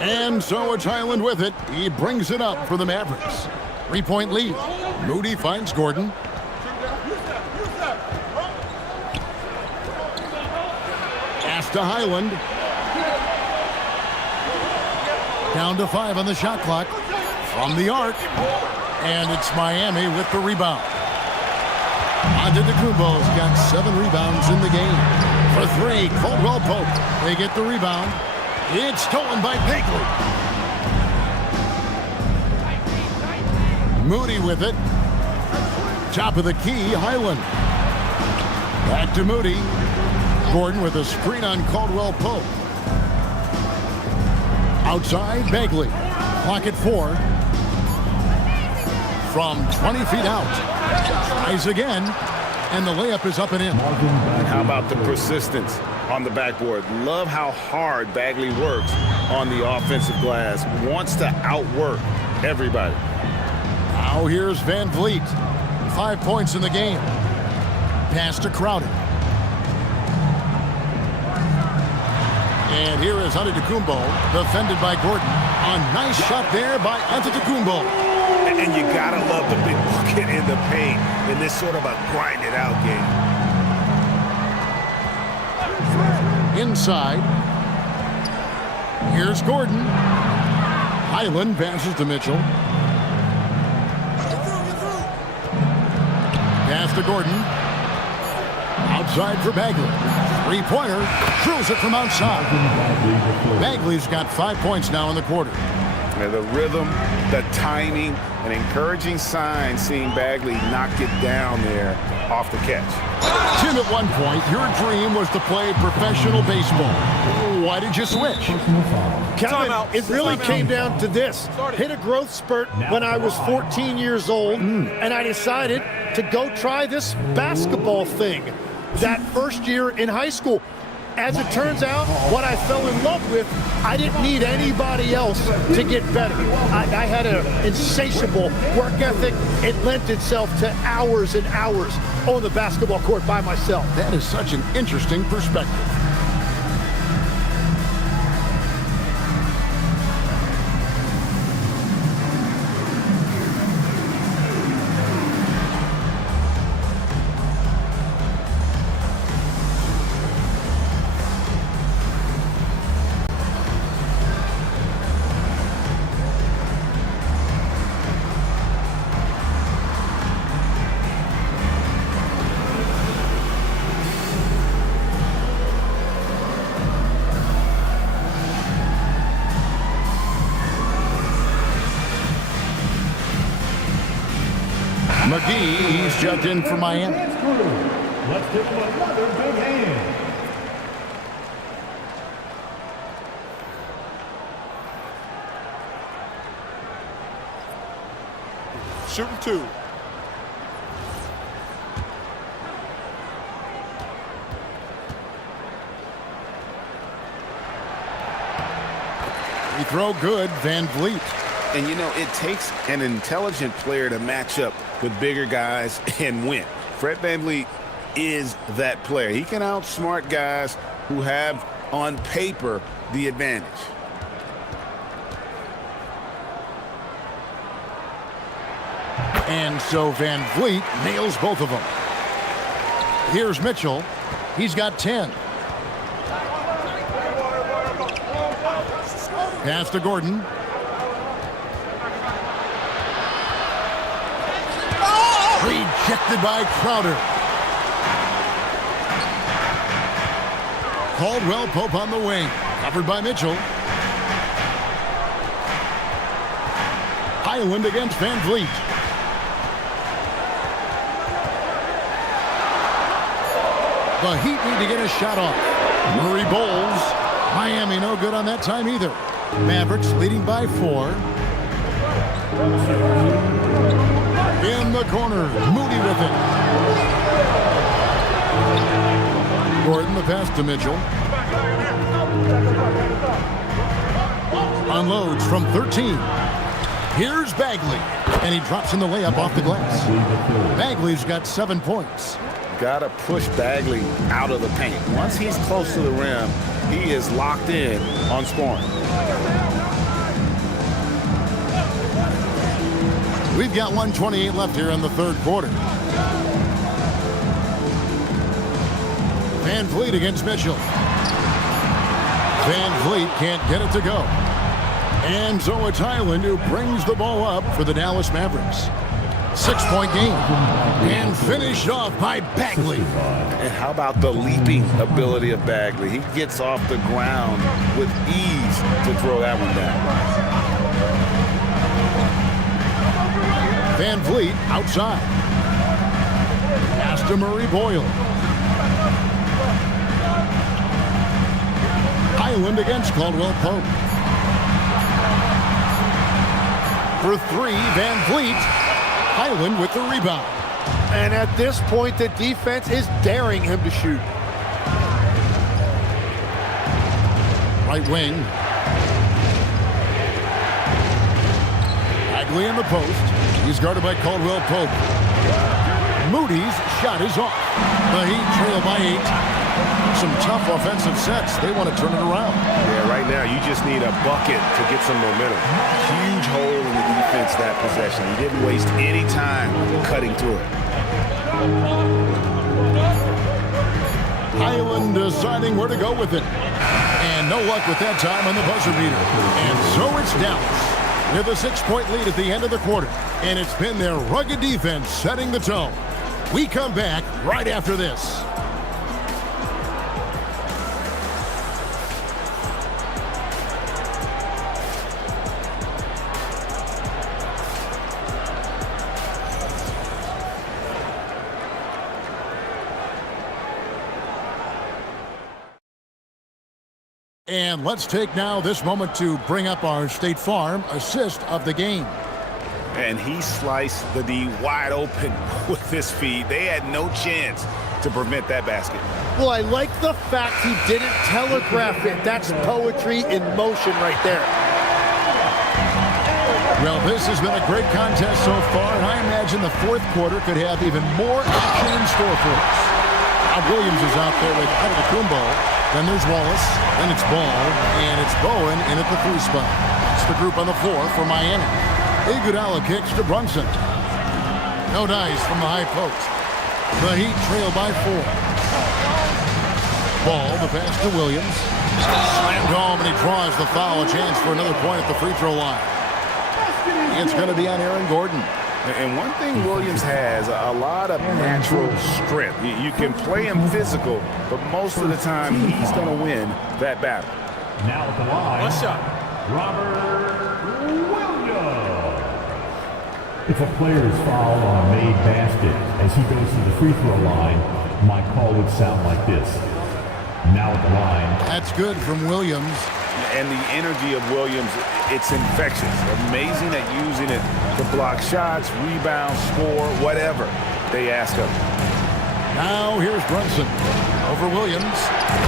And so it's Highland with it. He brings it up for the Mavericks. 3-point lead. Moody finds Gordon. Pass to Highland. Down to 5 on the shot clock. From the arc. And it's Miami with the rebound. Antetokounmpo's got 7 rebounds in the game. For 3, Caldwell Pope. They get the rebound. It's stolen by Bagley. Moody with it. Top of the key, Highland. Back to Moody. Gordon with a screen on Caldwell Pope. Outside, Bagley. Clock at 4. From 20 feet out. Tries again. And the layup is up and in. How about the persistence on the backboard? Love how hard Bagley works on the offensive glass. Wants to outwork everybody. Now here's Van Vliet. 5 points in the game. Pass to Crowder. And here is Antetokounmpo, defended by Gordon. A nice shot there by Antetokounmpo. And you gotta love the big bucket in the paint in this sort of a grind-it-out game. Inside. Here's Gordon. Highland passes to Mitchell. Pass to Gordon. Outside for Bagley. 3-pointer. Drills it from outside. Bagley's got 5 points now in the quarter. Yeah, the rhythm, the timing, an encouraging sign seeing Bagley knock it down there off the catch. Tim, at one point, your dream was to play professional baseball. Why did you switch? Kevin, it really came down to this. Hit a growth spurt when I was 14 years old, and I decided to go try this basketball thing that first year in high school. As it turns out, what I fell in love with, I didn't need anybody else to get better. I had an insatiable work ethic. It lent itself to hours and hours on the basketball court by myself. That is such an interesting perspective. McGee, he's checked in for Miami. Let's give him another big hand. Shooting 2. He throw good, Van Vliet. And, you know, it takes an intelligent player to match up with bigger guys and win. Fred VanVleet is that player. He can outsmart guys who have, on paper, the advantage. And so Van Vliet nails both of them. Here's Mitchell. He's got 10. Pass to Gordon. Rejected by Crowder. Caldwell Pope on the wing. Covered by Mitchell. Highland against Van Vliet. The Heat need to get a shot off. Murray bowls. Miami no good on that time either. Mavericks leading by 4. In the corner, Moody with it. Gordon the pass to Mitchell. Unloads from 13. Here's Bagley, and he drops in the layup off the glass. Bagley's got 7 points. Got to push Bagley out of the paint. Once he's close to the rim, he is locked in on scoring. We've got 1:28 left here in the third quarter. Van Vliet against Mitchell. Van Vliet can't get it to go. And so it's Highland who brings the ball up for the Dallas Mavericks. 6-point game. And finished off by Bagley. And how about the leaping ability of Bagley? He gets off the ground with ease to throw that one down. Van Vliet outside. Pass to Murray Boyle. Highland against Caldwell Pope. For 3, Van Vliet. Highland with the rebound. And at this point, the defense is daring him to shoot. Right wing. Bagley in the post. He's guarded by Caldwell Pope. Moody's shot is off. The Heat trail by 8. Some tough offensive sets. They want to turn it around. Yeah, right now you just need a bucket to get some momentum. Huge hole in the defense that possession. He didn't waste any time cutting through it. Highland deciding where to go with it. And no luck with that time on the buzzer beater. And so it's Dallas with a 6-point lead at the end of the quarter. And it's been their rugged defense setting the tone. We come back right after this. And let's take now this moment to bring up our State Farm assist of the game. And he sliced the D wide open with his feet. They had no chance to prevent that basket. Well, I like the fact he didn't telegraph it. That's poetry in motion right there. Well, this has been a great contest so far, and I imagine the fourth quarter could have even more action in store for us. Now Williams is out there with Antetokounmpo. Then there's Wallace, then it's Ball, and it's Bowen in at the 3 spot. It's the group on the 4 for Miami. Iguodala kicks to Brunson. No dice from the high post. The Heat trail by 4. Ball, the pass to Williams. Slammed home, and he draws the foul. A chance for another point at the free throw line. It's going to be on Aaron Gordon. And one thing Williams has, a lot of natural strength. You can play him physical, but most of the time he's going to win that battle. Now at the line, One shot. Robert Williams. If a player is fouled on a made basket as he goes to the free throw line, my call would sound like this. Now at the line. That's good from Williams. And the energy of Williams, it's infectious. Amazing at using it to block shots, rebound, score, whatever they ask of him. Now here's Brunson over Williams.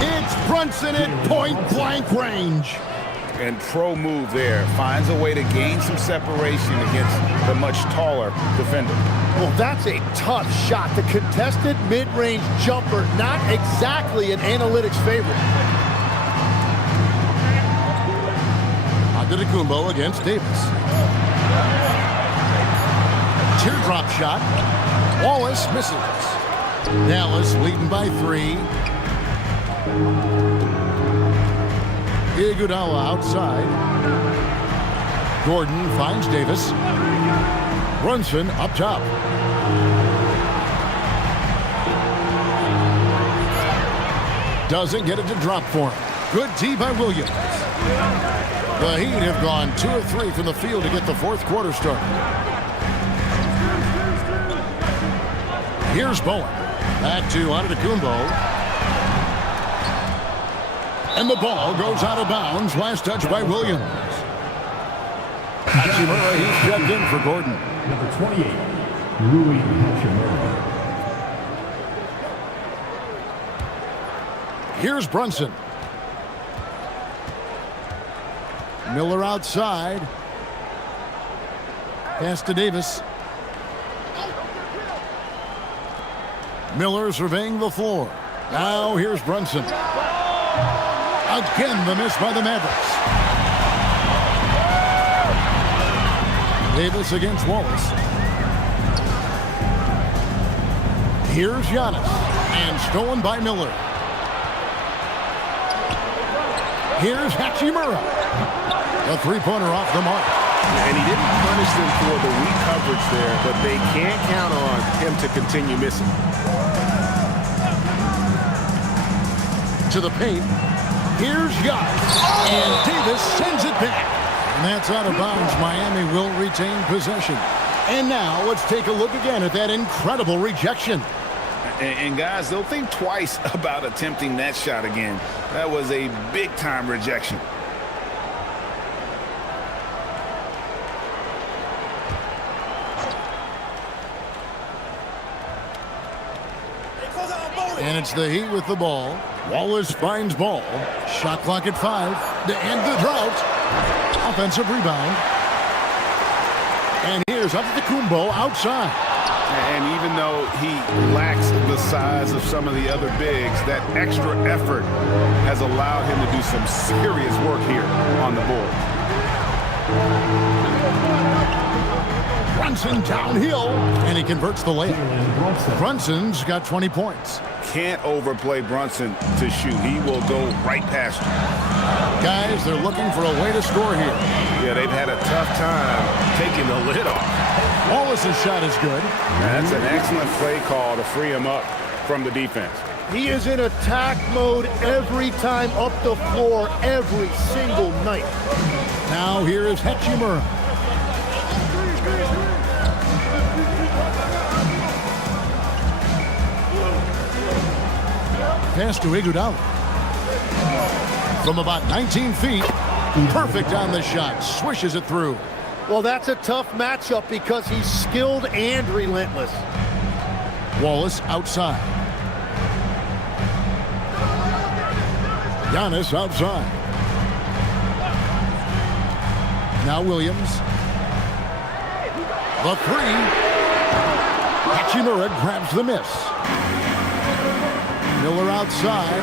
It's Brunson at point-blank range. And pro move there. Finds a way to gain some separation against the much taller defender. Well, that's a tough shot. The contested mid-range jumper, not exactly an analytics favorite. Antetokounmpo against Davis. Teardrop shot. Wallace misses. Dallas leading by 3. Iguodala outside. Gordon finds Davis. Brunson up top. Doesn't get it to drop for him. Good tee by Williams. The Heat have gone 2 of 3 from the field to get the fourth quarter started. Here's Bowen. Back to Antetokounmpo. And the ball goes out of bounds. Last touch by Williams. Hachimura, he's checked in for Gordon. Number 28, Rui Hachimura. Here's Brunson. Miller outside. Pass to Davis. Miller surveying the floor. Now here's Brunson. Again, the miss by the Mavericks. Davis against Wallace. Here's Giannis. And stolen by Miller. Here's Hachimura. A three-pointer off the mark. And he didn't punish them for the weak coverage there, but they can't count on him to continue missing. To the paint. Here's Giannis. And Davis sends it back. And that's out of bounds. Miami will retain possession. And now let's take a look again at that incredible rejection. And guys, they'll think twice about attempting that shot again. That was a big-time rejection. And it's the Heat with the ball. Wallace finds ball. Shot clock at 5 to end the drought. Offensive rebound. And here's Antetokounmpo outside. And even though he lacks the size of some of the other bigs, that extra effort has allowed him to do some serious work here on the board. Brunson downhill, and he converts the layup. Brunson's got 20 points. Can't overplay Brunson to shoot. He will go right past you. Guys, they're looking for a way to score here. Yeah, they've had a tough time taking the lid off. Wallace's shot is good. That's an excellent play call to free him up from the defense. He is in attack mode every time up the floor, every single night. Now here is Hachimura. Pass to Iguodala. From about 19 feet, perfect on the shot, swishes it through. Well, that's a tough matchup because he's skilled and relentless. Wallace outside. Giannis outside. Now Williams. The 3. Hachimura grabs the miss. Miller outside.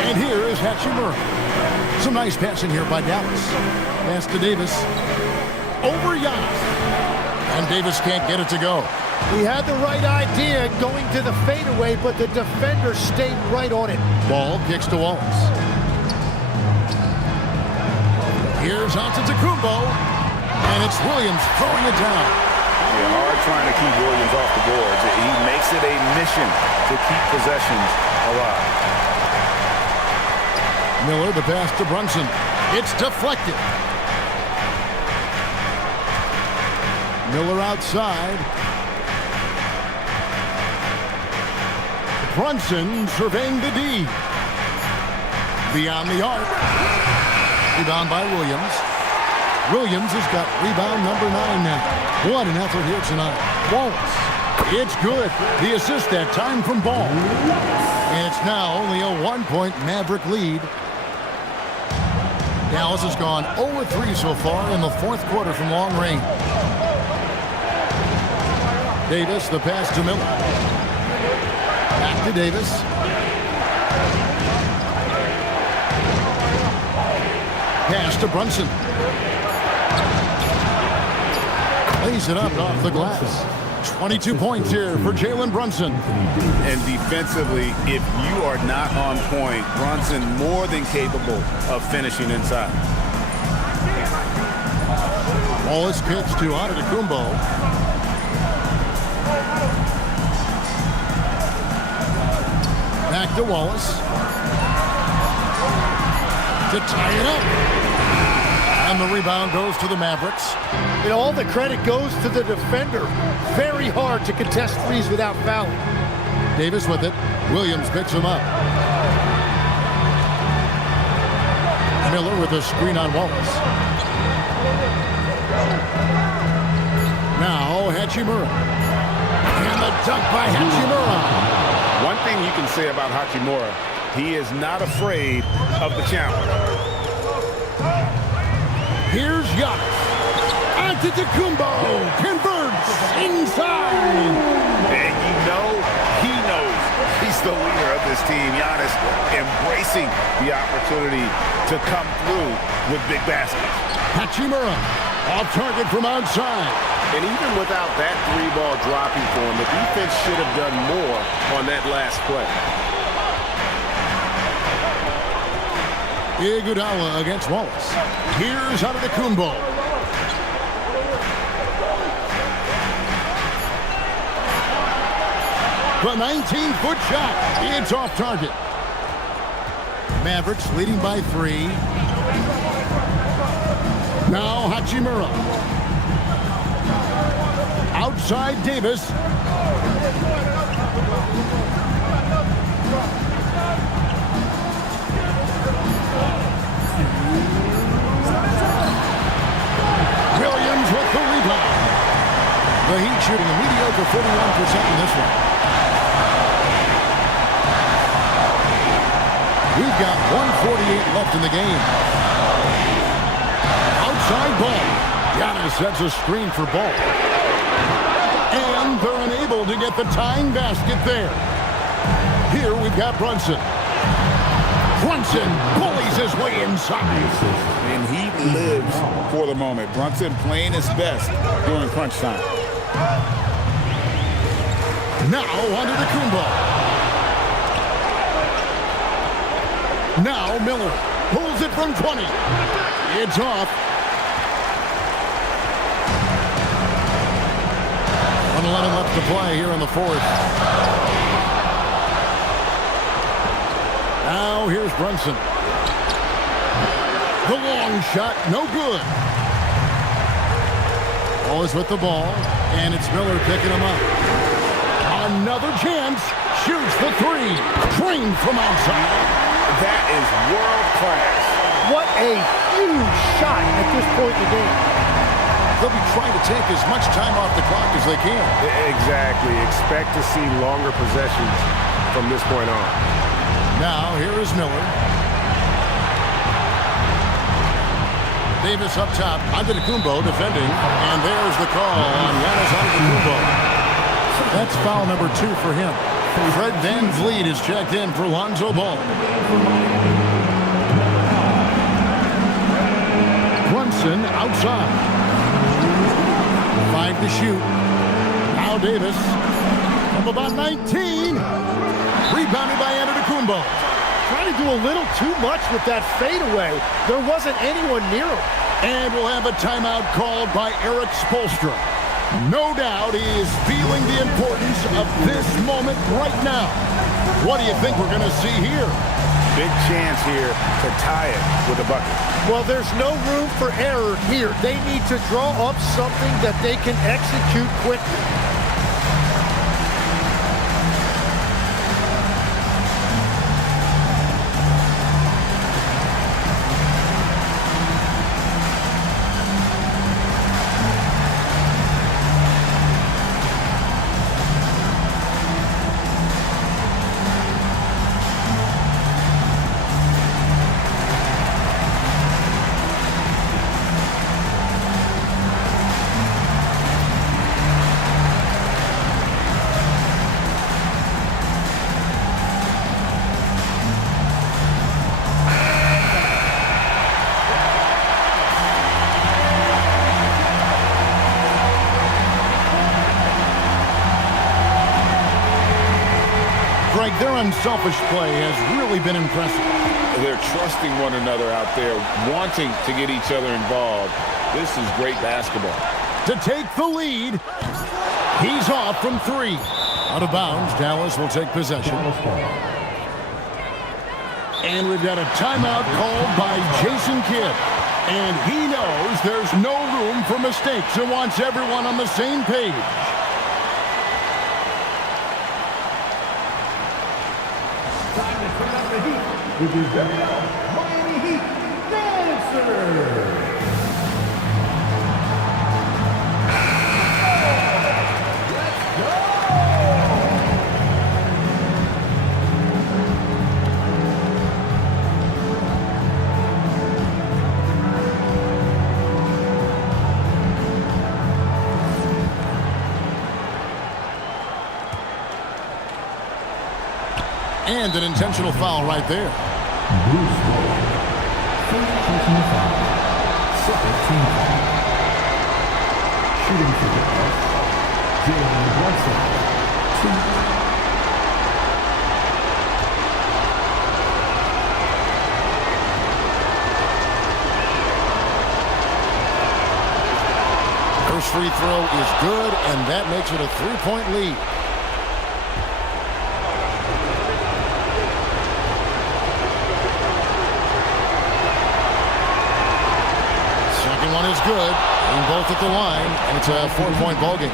And here is Hachimura. Some nice passing here by Dallas. Pass to Davis. Over Giannis. And Davis can't get it to go. He had the right idea going to the fadeaway, but the defender stayed right on it. Ball kicks to Wallace. Here's Antetokounmpo. And it's Williams throwing it down. Yeah, hard trying to keep Williams off the boards. He makes it a mission to keep possessions alive. Miller, the pass to Brunson. It's deflected. Miller outside. Brunson surveying the D. Beyond the arc. Rebound by Williams. Williams has got rebound number 9 now. What an effort here tonight. Wallace. It's good. The assist that time from Ball. And it's now only a 1-point Maverick lead. Dallas has gone 0-3 so far in the fourth quarter from long range. Davis, the pass to Miller. Back to Davis. Pass to Brunson. Lays it up off the glass. 22 points here for Jalen Brunson. And defensively, if you are not on point, Brunson more than capable of finishing inside. Wallace kicks to Antetokounmpo. Back to Wallace. To tie it up. And the rebound goes to the Mavericks. And all the credit goes to the defender. Very hard to contest threes without fouling. Davis with it. Williams picks him up. Miller with a screen on Wallace. Now Hachimura. And the dunk by Hachimura. One thing you can say about Hachimura, he is not afraid of the challenge. Here's Giannis. Antetokounmpo converts inside. And you know he knows he's the leader of this team. Giannis embracing the opportunity to come through with big baskets. Hachimura off target from outside. And even without that three-ball dropping for him, the defense should have done more on that last play. Iguodala against Wallace. Here's Antetokounmpo. The 19-foot shot. It's off target. Mavericks leading by 3. Now Hachimura. Outside Davis. Williams with the rebound. The Heat shooting a mediocre 41% in this one. We've got 1:48 left in the game. Outside Ball. Giannis sets a screen for Ball. And they're unable to get the tying basket there. Here we've got Brunson. Brunson bullies his way inside. And he lives for the moment. Brunson playing his best during crunch time. Now Antetokounmpo. Now Miller pulls it from 20. It's off. 1:11 left to play here in the fourth. Now here's Brunson. The long shot, no good. Wallace with the ball, and it's Miller picking him up. Another chance, shoots the 3, drained from outside. That is world class. What a huge shot at this point in the game. They'll be trying to take as much time off the clock as they can. Exactly. Expect to see longer possessions from this point on. Now, here is Miller. Davis up top. Antetokounmpo defending. And there's the call on Giannis Antetokounmpo. That's foul number 2 for him. Fred VanVleet is checked in for Lonzo Ball. Brunson outside. 5 to shoot. Now Davis from about 19. Rebounded by Antetokounmpo. Trying to do a little too much with that fadeaway. There wasn't anyone near him. And we'll have a timeout called by Eric Spoelstra. No doubt he is feeling the importance of this moment right now. What do you think we're going to see here? Big chance here to tie it with a bucket. Well, there's no room for error here. They need to draw up something that they can execute quickly. Greg, their unselfish play has really been impressive. They're trusting one another out there, wanting to get each other involved. This is great basketball. To take the lead, he's off from 3. Out of bounds, Dallas will take possession. And we've got a timeout called by Jason Kidd. And he knows there's no room for mistakes and wants everyone on the same page. With his very own Miami Heat dancer. And an intentional foul right there. Bruce Bowen. First personal foul. Second team foul. Shooting for the Bucks, Jalen Brunson. 2. First free throw is good, and that makes it a 3-point lead. One is good, and both at the line, and it's a 4-point ball game.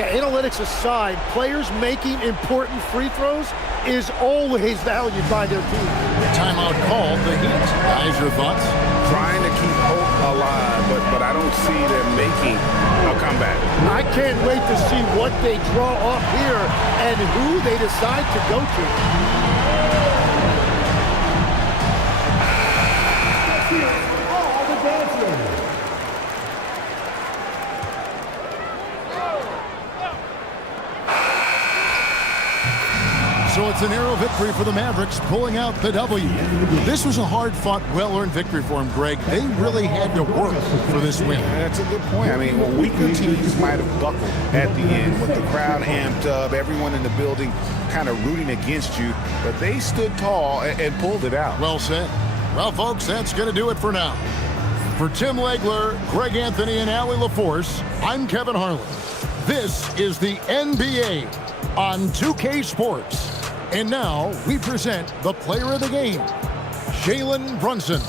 Yeah, analytics aside, players making important free throws is always valued by their team. Timeout called, the Heat. Guys, your thoughts? Trying to keep hope alive, but I don't see them making a comeback. I can't wait to see what they draw up here and who they decide to go to. All the dancers. So it's a narrow victory for the Mavericks, pulling out the W. This was a hard-fought, well-earned victory for them, Greg. They really had to work for this win. That's a good point. I mean, weaker teams might have buckled at the end with the crowd amped up, everyone in the building kind of rooting against you, but they stood tall and pulled it out. Well said. Well, folks, that's going to do it for now. For Tim Legler, Greg Anthony, and Allie LaForce, I'm Kevin Harlan. This is the NBA on 2K Sports. And now we present the player of the game, Jalen Brunson.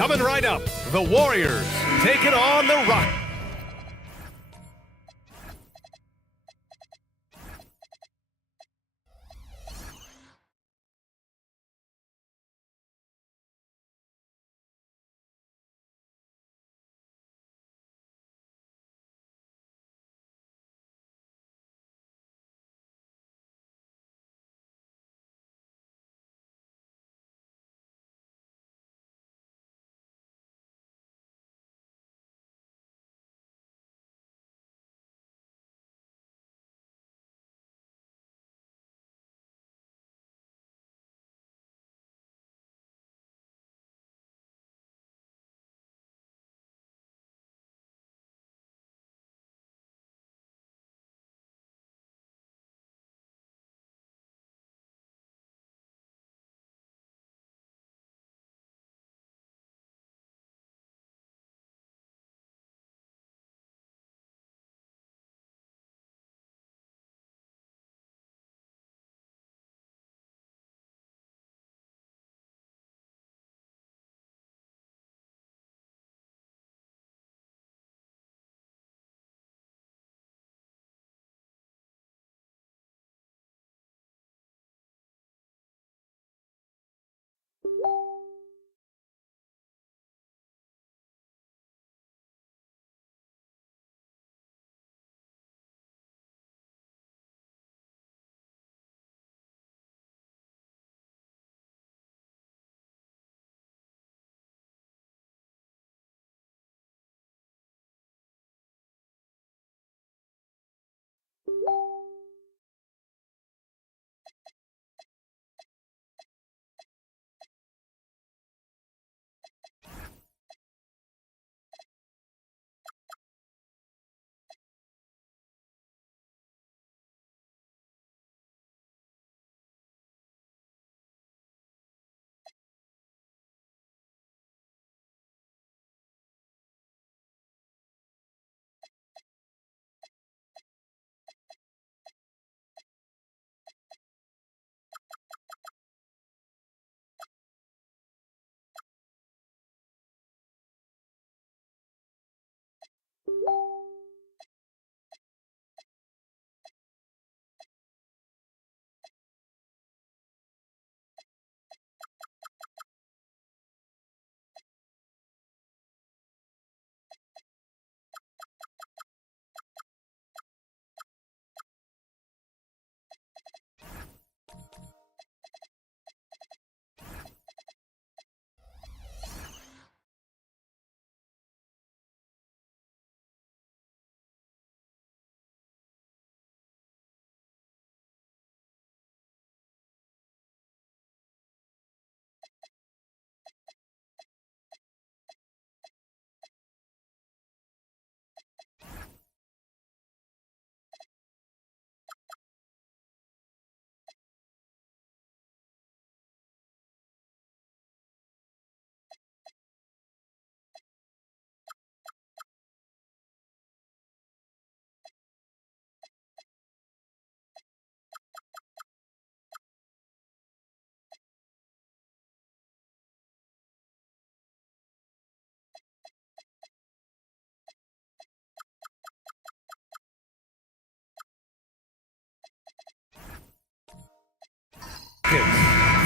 Coming right up, the Warriors taking on the Rockets.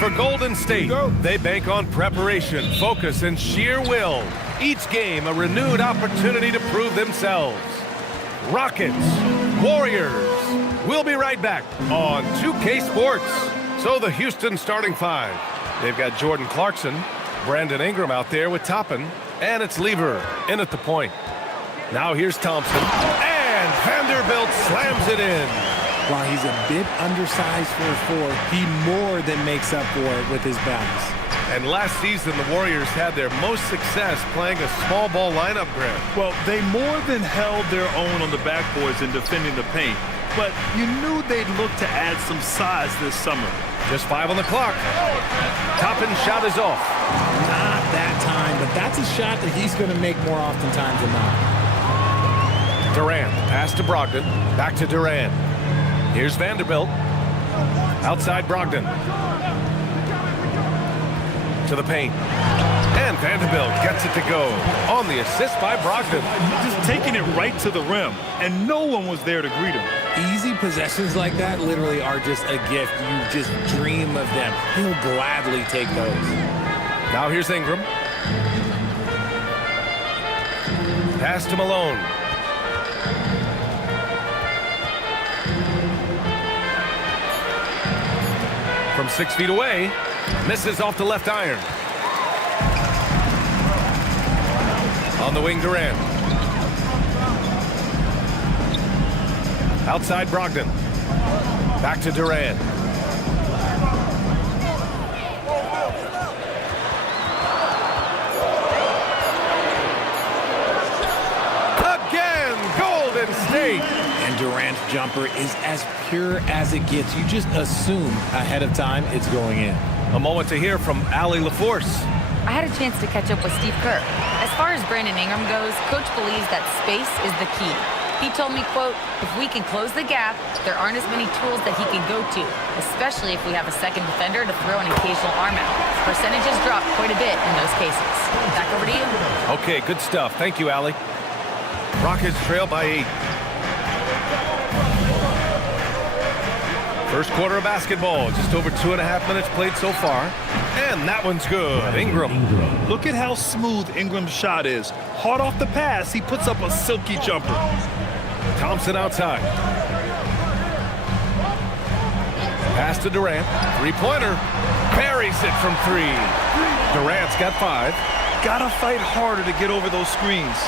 For Golden State, they bank on preparation, focus, and sheer will. Each game a renewed opportunity to prove themselves. Rockets, Warriors. We'll be right back on 2K Sports. So the Houston starting five. They've got Jordan Clarkson, Brandon Ingram out there with Toppin, and it's Lever in at the point. Now here's Thompson, and Vanderbilt slams it in. While he's a bit undersized for a four, he more than makes up for it with his bounce. And last season, the Warriors had their most success playing a small ball lineup grid. Well, they more than held their own on the backboards in defending the paint. But you knew they'd look to add some size this summer. Just 5 on the clock. Toppin's shot is off. Not that time, but that's a shot that he's going to make more oftentimes than not. Durant, pass to Brogdon, back to Durant. Here's Vanderbilt. Outside Brogdon. To the paint. And Vanderbilt gets it to go on the assist by Brogdon. Just taking it right to the rim, and no one was there to greet him. Easy possessions like that literally are just a gift. You just dream of them. He'll gladly take those. Now here's Ingram. Pass to Malone. From 6 feet away, misses off the left iron. On the wing, Durant. Outside Brogdon. Back to Durant. Again, Golden State. And Durant's jumper is as pure as it gets. You just assume ahead of time it's going in. A moment to hear from Allie LaForce. I had a chance to catch up with Steve Kerr. As far as Brandon Ingram goes, Coach believes that space is the key. He told me, quote, if we can close the gap, there aren't as many tools that he can go to, especially if we have a second defender to throw an occasional arm out. Percentages drop quite a bit in those cases. Back over to you. Okay, good stuff. Thank you, Allie. Rockets trail by 8. First quarter of basketball, just over 2.5 minutes played so far. And that one's good. Ingram. Look at how smooth Ingram's shot is. Hard off the pass, he puts up a silky jumper. Thompson outside. Pass to Durant. Three-pointer. Buries it from 3. Durant's got 5. Gotta fight harder to get over those screens.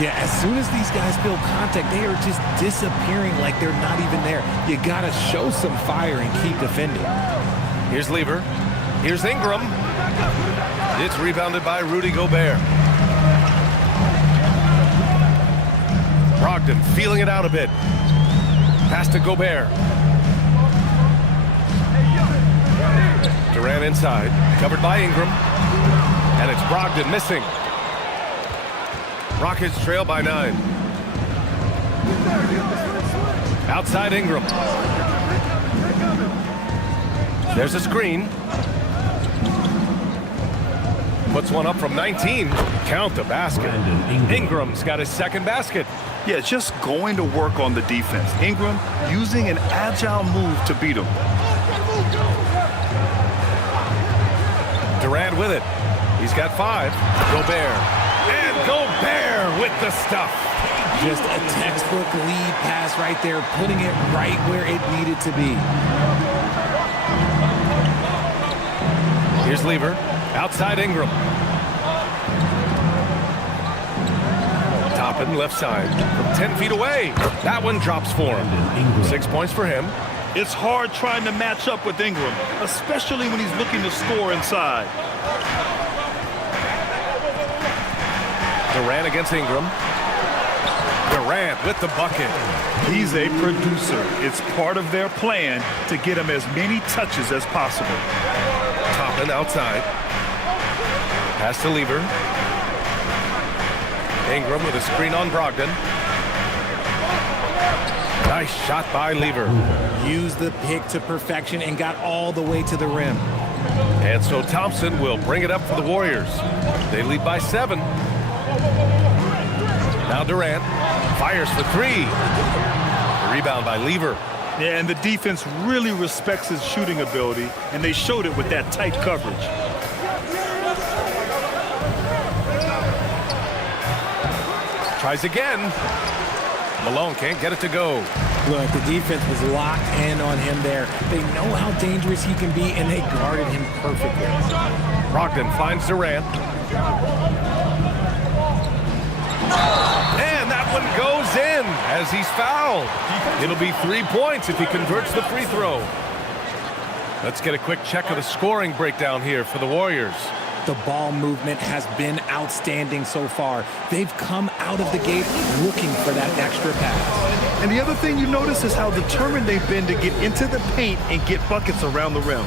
Yeah, as soon as these guys feel contact, they are just disappearing like they're not even there. You gotta show some fire and keep defending. Here's Lever. Here's Ingram. It's rebounded by Rudy Gobert. Brogdon feeling it out a bit. Pass to Gobert. Durant inside. Covered by Ingram. And it's Brogdon missing. Rockets trail by 9. Outside Ingram. There's a screen. Puts one up from 19. Count the basket. Ingram's got his second basket. Yeah, just going to work on the defense. Ingram using an agile move to beat him. Durant with it. He's got 5. Gobert. And Gobert with the stuff. Just a textbook lead pass right there, putting it right where it needed to be. Here's Lever. Outside Ingram. Toppin left side from 10 feet away. That one drops for him. 6 points for him. It's hard trying to match up with Ingram, especially when he's looking to score inside. Durant against Ingram. Durant with the bucket. He's a producer. It's part of their plan to get him as many touches as possible. Toppin outside. Pass to Lever. Ingram with a screen on Brogdon. Nice shot by Lever. Used the pick to perfection and got all the way to the rim. And so Thompson will bring it up for the Warriors. They lead by 7. Now Durant fires for 3. Rebound by Lever. Yeah, and the defense really respects his shooting ability, and they showed it with that tight coverage. Tries again. Malone can't get it to go. Look, the defense was locked in on him there. They know how dangerous he can be, and they guarded him perfectly. Brogdon finds Durant. And that one goes in as he's fouled. It'll be 3 points if he converts the free throw. Let's get a quick check of the scoring breakdown here for the Warriors. The ball movement has been outstanding so far. They've come out of the gate looking for that extra pass. And the other thing you notice is how determined they've been to get into the paint and get buckets around the rim.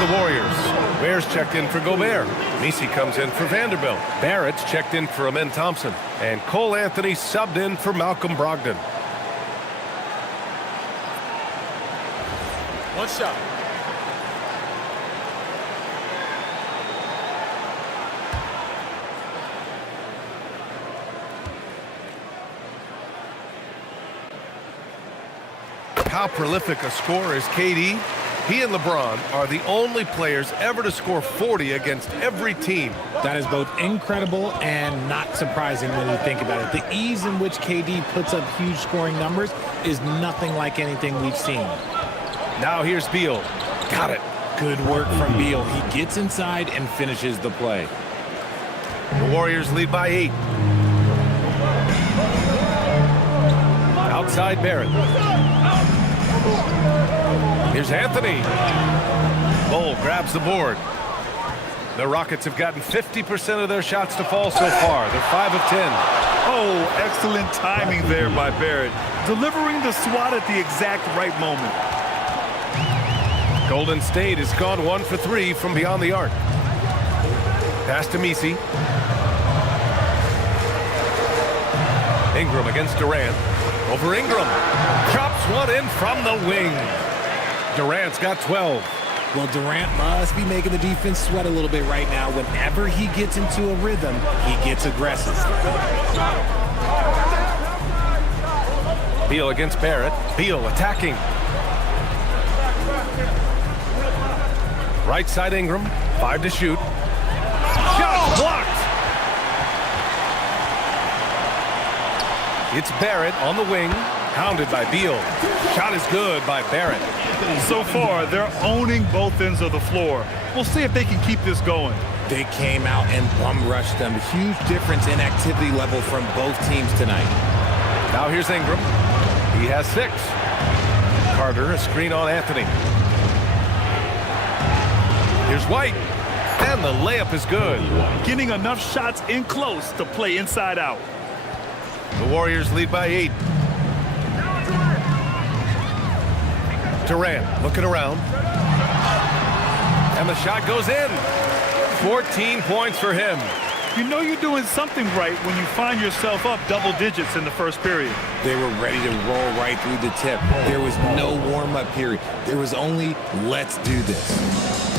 the Warriors. Ware's checked in for Gobert. Misi comes in for Vanderbilt. Barrett's checked in for Amen Thompson. And Cole Anthony subbed in for Malcolm Brogdon. One shot. How prolific a scorer is KD? He and LeBron are the only players ever to score 40 against every team. That is both incredible and not surprising when you think about it. The ease in which KD puts up huge scoring numbers is nothing like anything we've seen. Now here's Beal. Got it. Good work from Beal. He gets inside and finishes the play. The Warriors lead by 8. Outside Barrett. Here's Anthony. Bull grabs the board. The Rockets have gotten 50% of their shots to fall so far. They're 5 of 10. Oh, excellent timing there by Barrett. Delivering the swat at the exact right moment. Golden State has gone 1 for 3 from beyond the arc. Pass to Misi. Ingram against Durant. Over Ingram. Chops one in from the wing. Durant's got 12. Well, Durant must be making the defense sweat a little bit right now. Whenever he gets into a rhythm, he gets aggressive. Beal against Barrett. Beal attacking. Right side Ingram. 5 to shoot. Shot blocked. It's Barrett on the wing. Pounded by Beal. Shot is good by Barrett. So far, they're owning both ends of the floor. We'll see if they can keep this going. They came out and bum rushed them. Huge difference in activity level from both teams tonight. Now here's Ingram. He has 6. Carter, a screen on Anthony. Here's White. And the layup is good. Getting enough shots in close to play inside out. The Warriors lead by 8. Durant looking around. And the shot goes in. 14 points for him. You know you're doing something right when you find yourself up double digits in the first period. They were ready to roll right through the tip. There was no warm-up period. There was only, let's do this.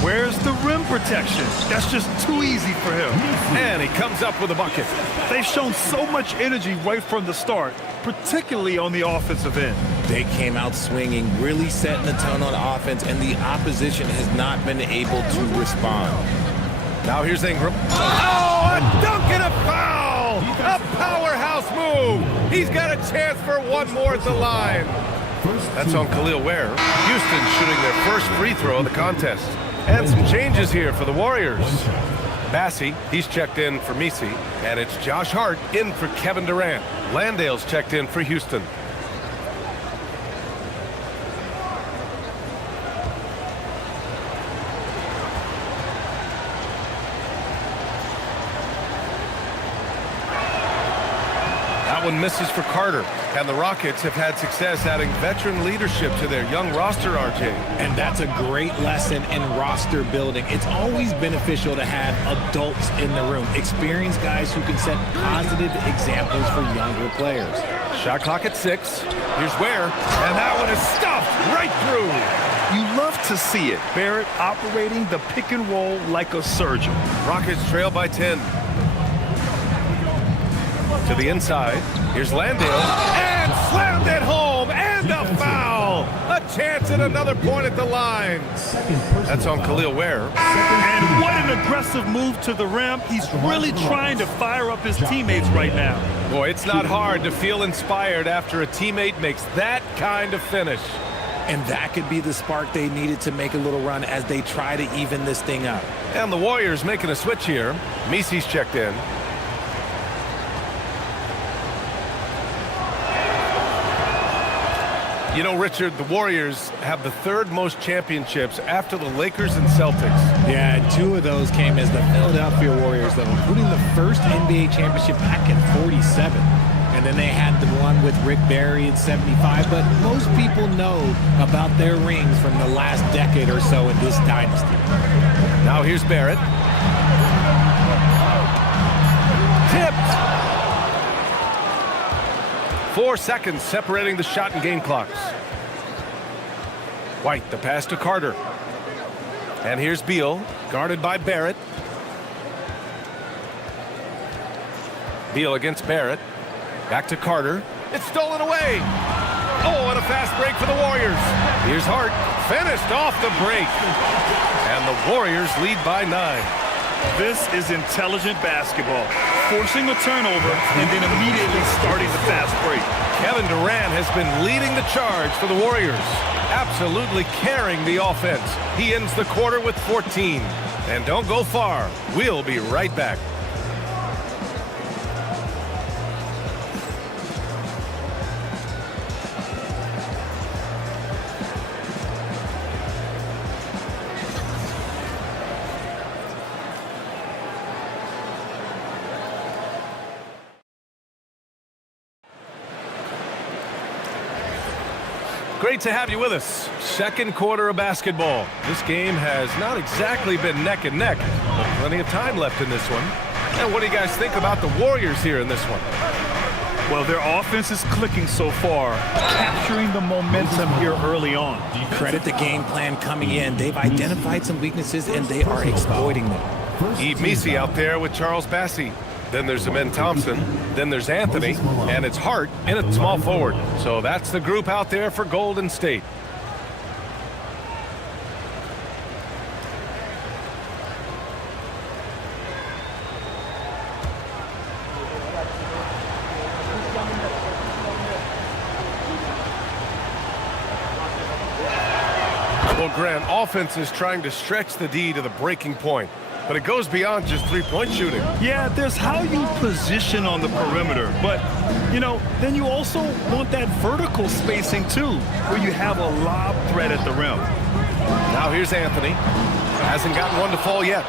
Where's the rim protection? That's just too easy for him. And he comes up with a bucket. They've shown so much energy right from the start, particularly on the offensive end. They came out swinging, really setting the tone on offense, and the opposition has not been able to respond. Now here's Ingram. Oh, a dunk and a foul! A powerhouse move! He's got a chance for one more at the line. That's on Khalil Ware. Houston shooting their first free throw of the contest. And some changes here for the Warriors. Bassey, he's checked in for Misi. And it's Josh Hart in for Kevin Durant. Landale's checked in for Houston. That one misses for Carter. And the Rockets have had success adding veteran leadership to their young roster, RJ. And that's a great lesson in roster building. It's always beneficial to have adults in the room, experienced guys who can set positive examples for younger players. Shot clock at 6. Here's Ware, and that one is stuffed right through. You love to see it. Barrett operating the pick and roll like a surgeon. Rockets trail by 10. To the inside. Here's Landale. And slammed it home. And a foul. A chance at another point at the line. That's on Khalil Ware. And what an aggressive move to the rim. He's really trying to fire up his teammates right now. Boy, it's not hard to feel inspired after a teammate makes that kind of finish. And that could be the spark they needed to make a little run as they try to even this thing up. And the Warriors making a switch here. Misi's checked in. You know, Richard, the Warriors have the 3rd most championships after the Lakers and Celtics. Yeah, and 2 of those came as the Philadelphia Warriors, though, including the first NBA championship back in '47. And and then they had the one with Rick Barry in '75, but most people know about their rings from the last decade or so in this dynasty. Now here's Barrett. Tipped. 4 seconds separating the shot and game clocks. White, the pass to Carter. And here's Beal, guarded by Barrett. Beal against Barrett. Back to Carter. It's stolen away. Oh, and a fast break for the Warriors. Here's Hart. Finished off the break. And the Warriors lead by 9. This is intelligent basketball. Forcing a turnover and then immediately starting the fast break. Kevin Durant has been leading the charge for the Warriors. Absolutely carrying the offense. He ends the quarter with 14. And don't go far. We'll be right back. Great to have you with us. Second quarter of basketball. This game has not exactly been neck and neck, but plenty of time left in this one. And what do you guys think about the Warriors here in this one? Well, their offense is clicking so far, capturing the momentum here early on. Credit the game plan coming in. They've identified some weaknesses, and they are exploiting them. Eve Messi out there with Charles Bassey. Then there's Amen Thompson. Then there's Anthony. And it's Hart in at small forward. So that's the group out there for Golden State. Well, Grant, offense is trying to stretch the D to the breaking point. But it goes beyond just three-point shooting. Yeah, there's how you position on the perimeter. But, you know, then you also want that vertical spacing, too, where you have a lob threat at the rim. Now here's Anthony. Hasn't gotten one to fall yet.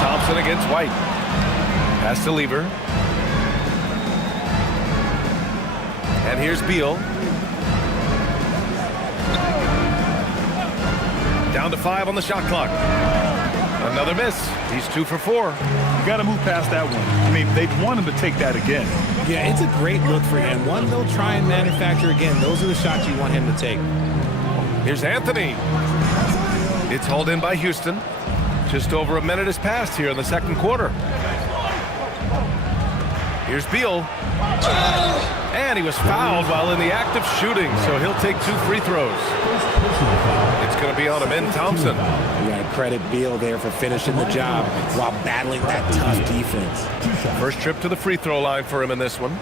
Thompson against White. Pass to Lever. And here's Beal. Down to 5 on the shot clock. Another miss. He's 2 for 4. You got to move past that one. I mean, they'd want him to take that again. Yeah, it's a great look for him. One they'll try and manufacture again. Those are the shots you want him to take. Here's Anthony. It's hauled in by Houston. Just over a minute has passed here in the second quarter. Here's Beal. And he was fouled while in the act of shooting, so he'll take 2 free throws. It's going to be on Amen Thompson. You got to credit Beal there for finishing the job while battling that tough defense. First trip to the free throw line for him in this one.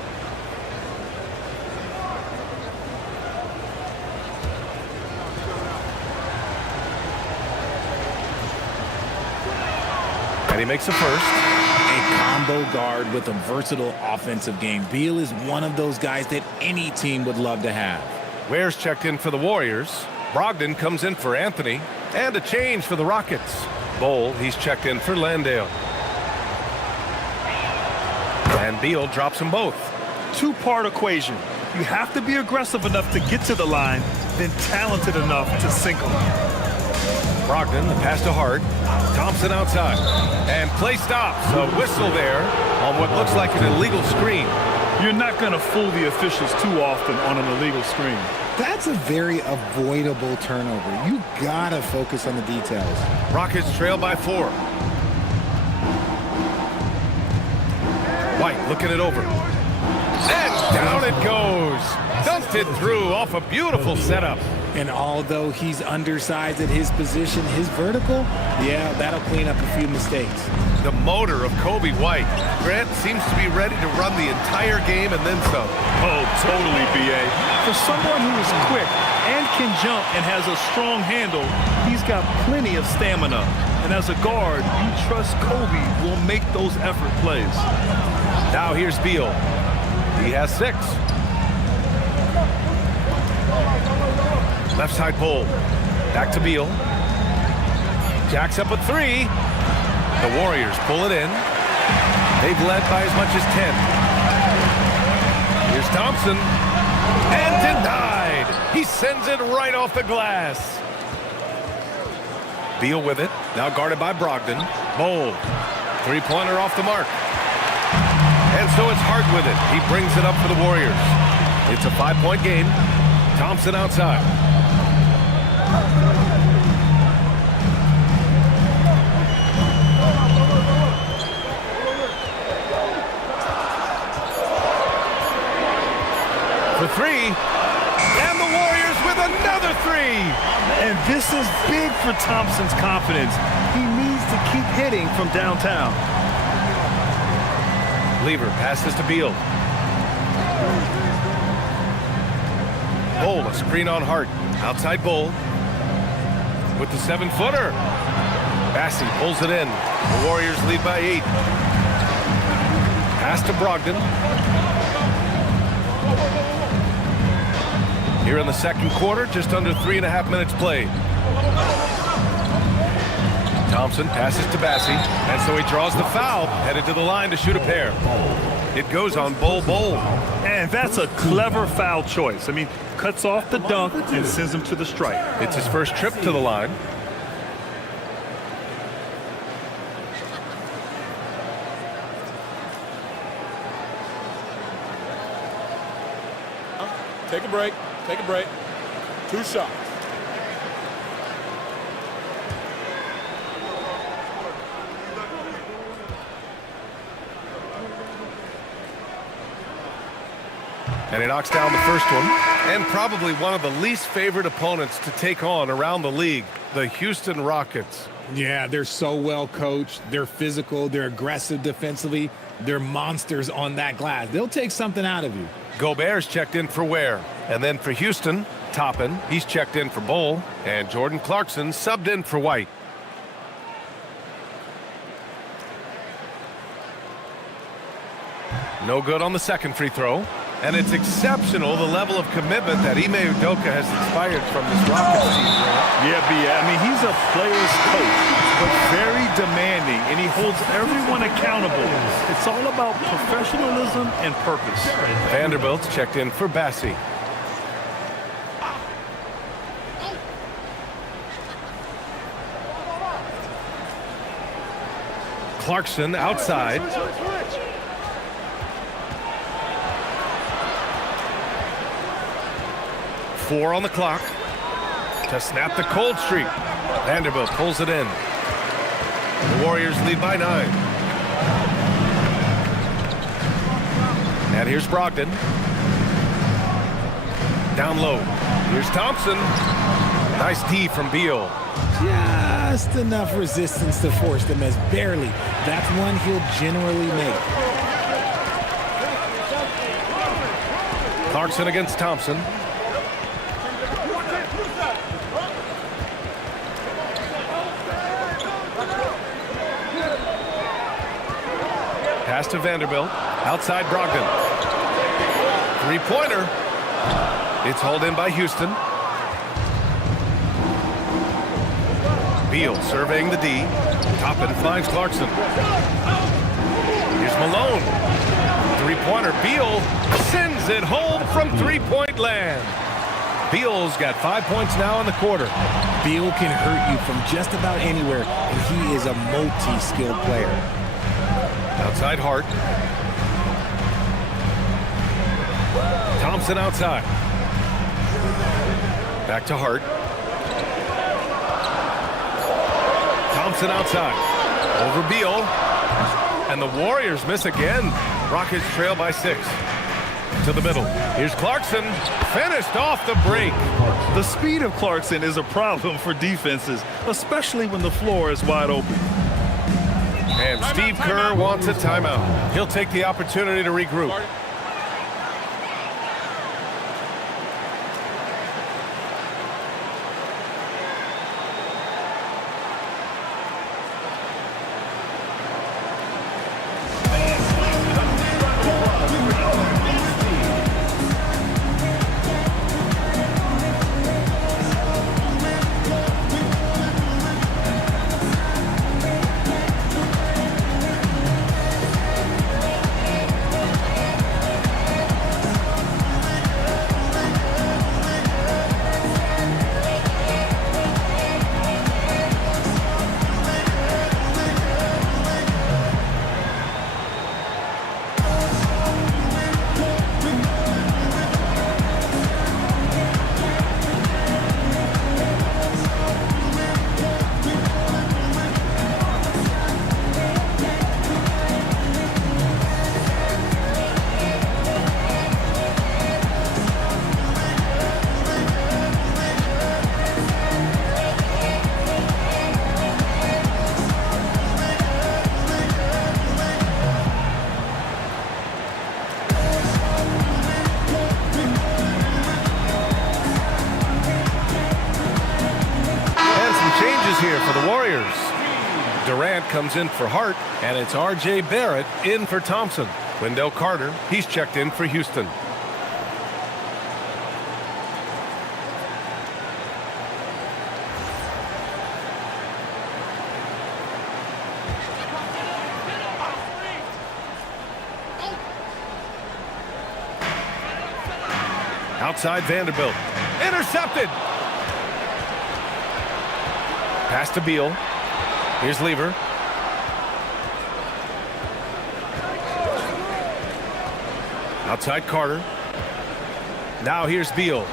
And he makes a first. Combo guard with a versatile offensive game. Beal is one of those guys that any team would love to have. Ware's checked in for the Warriors. Brogdon comes in for Anthony. And a change for the Rockets. Bowl, he's checked in for Landale. And Beal drops them both. Two-part equation. You have to be aggressive enough to get to the line, then talented enough to sink them. Brogdon, the pass to Hart. Thompson outside. And play stops. A whistle there on what looks like an illegal screen. You're not going to fool the officials too often on an illegal screen. That's a very avoidable turnover. You got to focus on the details. Rockets trail by 4. White looking it over. And down it goes. Dumped it through off a beautiful setup. And although he's undersized at his position, his vertical, yeah, that'll clean up a few mistakes. The motor of Kobe White. Grant seems to be ready to run the entire game and then some. Oh, totally, B.A. For someone who is quick and can jump and has a strong handle, he's got plenty of stamina. And as a guard, you trust Kobe will make those effort plays. Now here's Beal. He has 6. Left side pull. Back to Beal. Jacks up a 3. The Warriors pull it in. They've led by as much as 10. Here's Thompson. And denied. He sends it right off the glass. Beal with it. Now guarded by Brogdon. Bowl. Three-pointer off the mark. And so it's Hart with it. He brings it up for the Warriors. It's a 5-point game. Thompson outside. For three. And the Warriors with another three. And this is big for Thompson's confidence. He needs to keep hitting from downtown. Lever passes to Beal. Bull, a screen on Hart. Outside Bull. With the 7-footer. Bassey pulls it in. The Warriors lead by 8. Pass to Brogdon. Here in the second quarter, just under 3.5 minutes played. Thompson passes to Bassey, and so he draws the foul, headed to the line to shoot a pair. It goes on Bull. And that's a clever foul choice. I mean, cuts off the dunk and sends him to the stripe. It's his first trip to the line. Take a break. Take a break. 2 shots. And he knocks down the first one. And probably one of the least favorite opponents to take on around the league, the Houston Rockets. Yeah, they're so well coached. They're physical. They're aggressive defensively. They're monsters on that glass. They'll take something out of you. Gobert's checked in for Ware. And then for Houston, Toppin. He's checked in for Bull. And Jordan Clarkson subbed in for White. No good on the second free throw. And it's exceptional, the level of commitment that Ime Udoka has inspired from this Rockets team. Yeah, I mean, he's a player's coach, but very demanding, and he holds everyone accountable. It's all about professionalism and purpose. Vanderbilt's checked in for Bassey. Clarkson outside. Four on the clock to snap the cold streak. Vanderbilt pulls it in. The Warriors lead by 9. And here's Brogdon. Down low. Here's Thompson. Nice D from Beal. Just enough resistance to force them as barely. That's one he'll generally make. Clarkson against Thompson. Pass to Vanderbilt. Outside Brogdon. Three-pointer. It's hauled in by Houston. Beal surveying the D. Toppin finds Clarkson. Here's Malone. Three-pointer. Beal sends it home from three-point land. Beal's got 5 points now in the quarter. Beal can hurt you from just about anywhere, and he is a multi-skilled player. Outside Hart. Thompson outside. Back to Hart. Thompson outside. Over Beal. And the Warriors miss again. Rockets trail by 6. To the middle. Here's Clarkson. Finished off the break. The speed of Clarkson is a problem for defenses, especially when the floor is wide open. And Steve Kerr wants a timeout. He'll take the opportunity to regroup. changes here for the Warriors. Durant comes in for Hart, and it's R.J. Barrett in for Thompson. Wendell Carter, he's checked in for Houston. Outside Vanderbilt. Intercepted. Pass to Beal. Here's Lever. Outside Carter. Now here's Beal.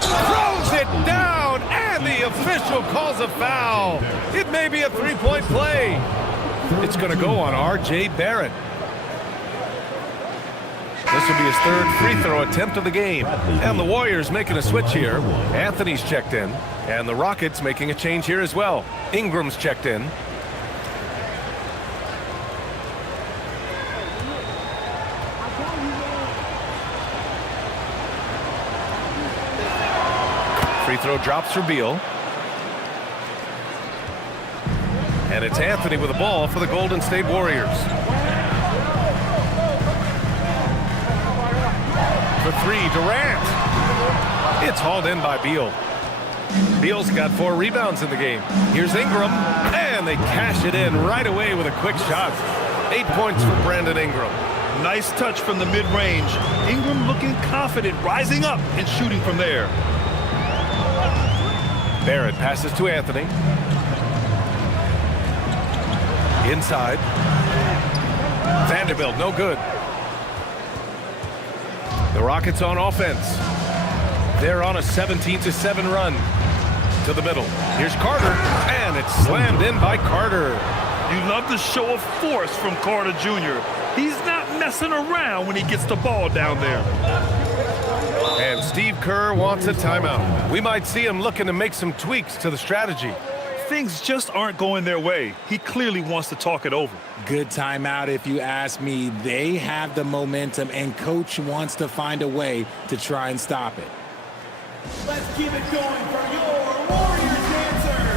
Throws it down, and the official calls a foul. It may be a three-point play. It's going to go on R.J. Barrett. This will be his third free throw attempt of the game. And the Warriors making a switch here. Anthony's checked in. And the Rockets making a change here as well. Ingram's checked in. Free throw drops for Beal. And it's Anthony with the ball for the Golden State Warriors. For three, Durant. It's hauled in by Beal. Beal's got 4 rebounds in the game. Here's Ingram, and they cash it in right away with a quick shot. 8 points for Brandon Ingram. Nice touch from the mid-range. Ingram looking confident, rising up and shooting from there. Barrett passes to Anthony. Inside. Vanderbilt, no good. The Rockets on offense. They're on a 17-7 run. To the middle. Here's Carter, and it's slammed in by Carter. You love the show of force from Carter Jr. He's not messing around when he gets the ball down there. And Steve Kerr wants a timeout. We might see him looking to make some tweaks to the strategy. Things just aren't going their way. He clearly wants to talk it over. Good timeout if you ask me. They have the momentum, and Coach wants to find a way to try and stop it. Let's keep it going for your Warriors dancers.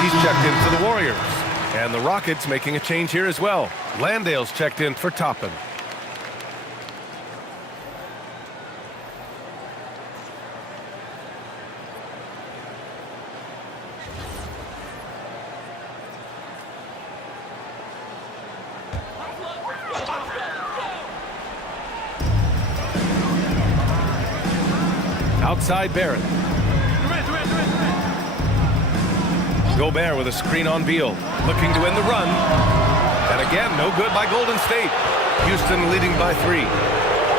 He's checked in for the Warriors. And the Rockets making a change here as well. Landale's checked in for Toppin. Outside Barrett. Gobert with a screen on Beal, looking to end the run. And again, no good by Golden State. Houston leading by 3.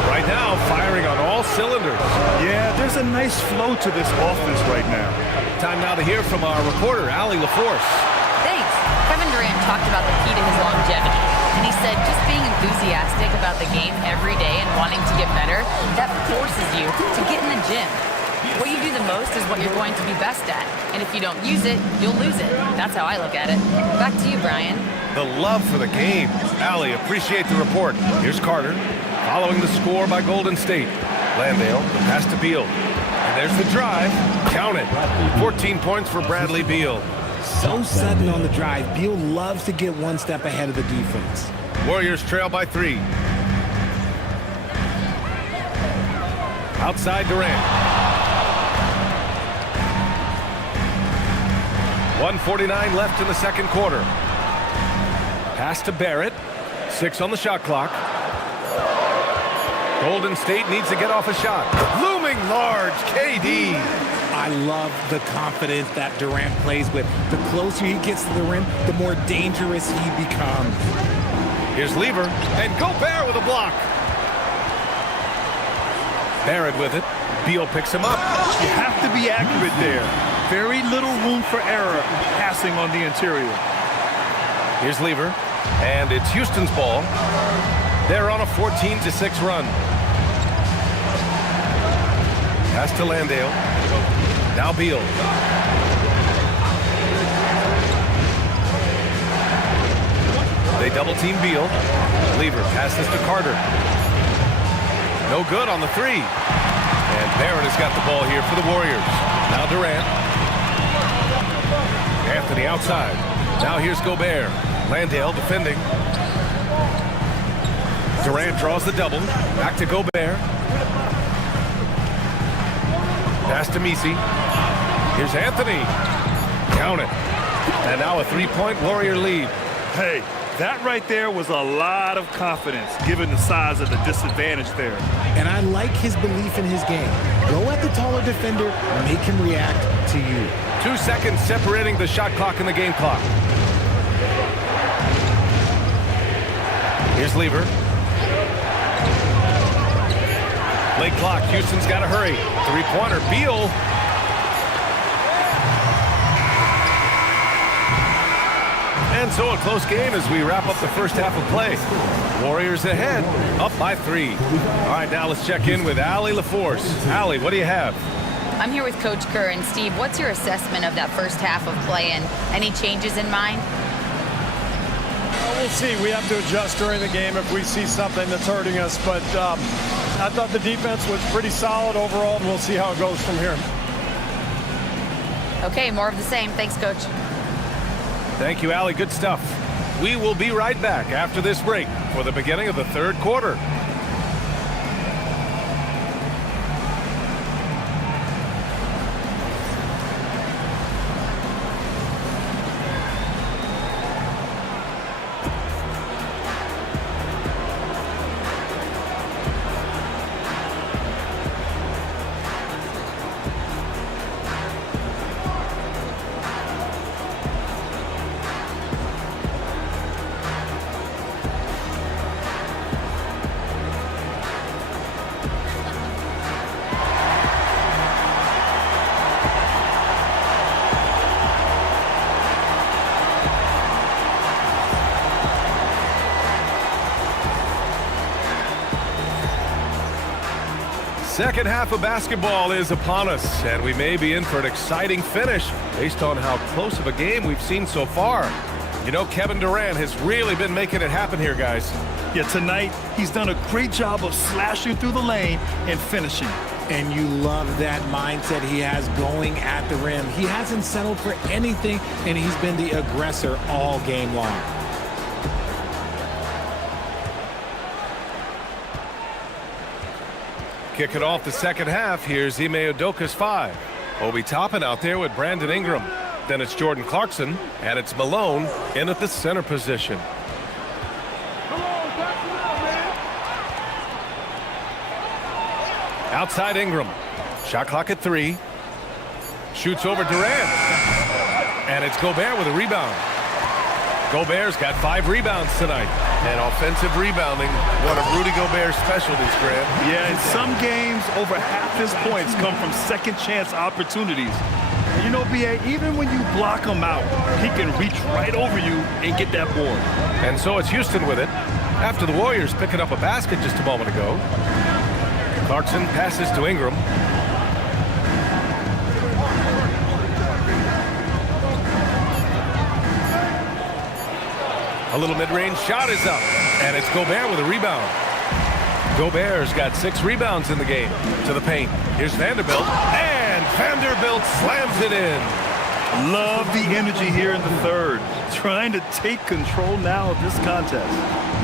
Right now, firing on all cylinders. Yeah, there's a nice flow to this offense right now. Time now to hear from our reporter, Allie LaForce. Thanks. Kevin Durant talked about the key to his longevity. And he said just being enthusiastic about the game every day and wanting to get better, that forces you to get in the gym. What you do the most is what you're going to be best at. And if you don't use it, you'll lose it. That's how I look at it. Back to you, Brian. The love for the game. Allie, appreciate the report. Here's Carter, following the score by Golden State. Landale, the pass to Beal. And there's the drive. Count it. 14 points for Bradley Beal. So sudden on the drive. Beal loves to get one step ahead of the defense. Warriors trail by 3. Outside Durant. 1:49 left in the second quarter. Pass to Barrett. 6 on the shot clock. Golden State needs to get off a shot. Looming large, KD. I love the confidence that Durant plays with. The closer he gets to the rim, the more dangerous he becomes. Here's Lever, and Gobert with a block. Barrett with it. Beal picks him up. You have to be accurate there. Very little room for error passing on the interior. Here's Lever, and it's Houston's ball. They're on a 14-6 run. Pass to Landale. Now Beal. They double-team Beal. Lever passes to Carter. No good on the three. And Barrett has got the ball here for the Warriors. Now Durant. Anthony outside. Now here's Gobert. Landale defending. Durant draws the double. Back to Gobert. Pass to Messi. Here's Anthony. Count it. And now a three-point Warrior lead. Hey, that right there was a lot of confidence given the size of the disadvantage there. And I like his belief in his game. Go at the taller defender, make him react to you. 2 seconds separating the shot clock and the game clock. Here's Lever. Late clock. Houston's got to hurry. Three-pointer. Beal. And so a close game as we wrap up the first half of play. Warriors ahead, up by 3. All right, now let's check in with Allie LaForce. Allie, what do you have? I'm here with Coach Kerr. And Steve, what's your assessment of that first half of play and any changes in mind? We'll see. We have to adjust during the game if we see something that's hurting us. But I thought the defense was pretty solid overall, and we'll see how it goes from here. Okay, more of the same. Thanks, Coach. Thank you, Allie. Good stuff. We will be right back after this break for the beginning of the third quarter. Second half of basketball is upon us, and we may be in for an exciting finish based on how close of a game we've seen so far. You know, Kevin Durant has really been making it happen here, guys. Yeah, tonight he's done a great job of slashing through the lane and finishing. And you love that mindset he has going at the rim. He hasn't settled for anything, and he's been the aggressor all game long. Kicking off the second half, here's Ime Udoka's 5. Obi Toppin out there with Brandon Ingram. Then it's Jordan Clarkson, and it's Malone in at the center position. Outside Ingram. Shot clock at 3. Shoots over Durant. And it's Gobert with a rebound. Gobert's got 5 rebounds tonight. And offensive rebounding, one of Rudy Gobert's specialties, Grant. Yeah, in some games, over half his points come from second chance opportunities. You know, B.A., even when you block him out, he can reach right over you and get that board. And so it's Houston with it. After the Warriors picking up a basket just a moment ago. Clarkson passes to Ingram. A little mid-range shot is up, and it's Gobert with a rebound. Gobert's got 6 rebounds in the game. To the paint. Here's Vanderbilt, and Vanderbilt slams it in. Love the energy here in the third. Trying to take control now of this contest.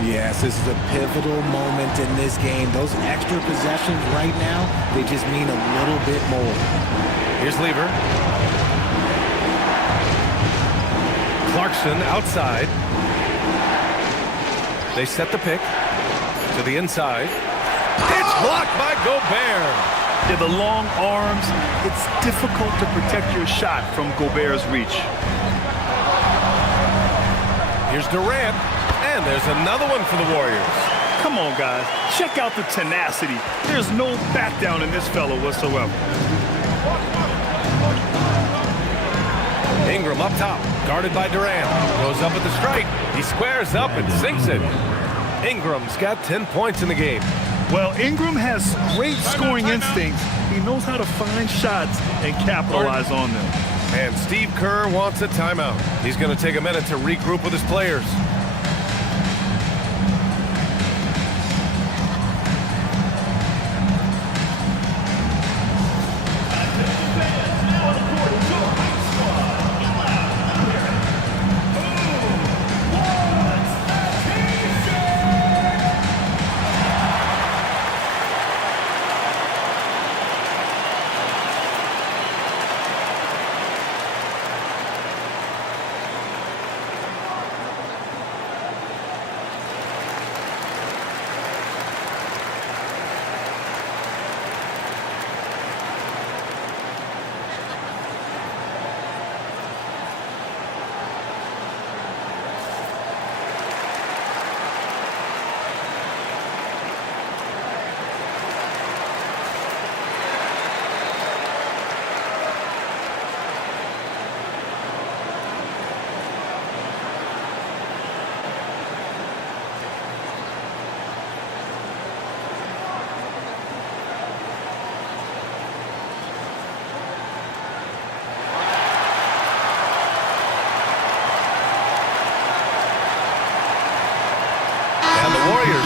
Yes, this is a pivotal moment in this game. Those extra possessions right now, they just mean a little bit more. Here's Lever. Clarkson outside. They set the pick to the inside. It's blocked by Gobert. Yeah, the long arms, it's difficult to protect your shot from Gobert's reach. Here's Durant, and there's another one for the Warriors. Come on, guys. Check out the tenacity. There's no back down in this fellow whatsoever. Ingram up top, guarded by Durant. Goes up at the stripe. He squares up and sinks it. Ingram's got 10 points in the game. Well, Ingram has great scoring instincts. He knows how to find shots and capitalize on them. And Steve Kerr wants a timeout. He's going to take a minute to regroup with his players.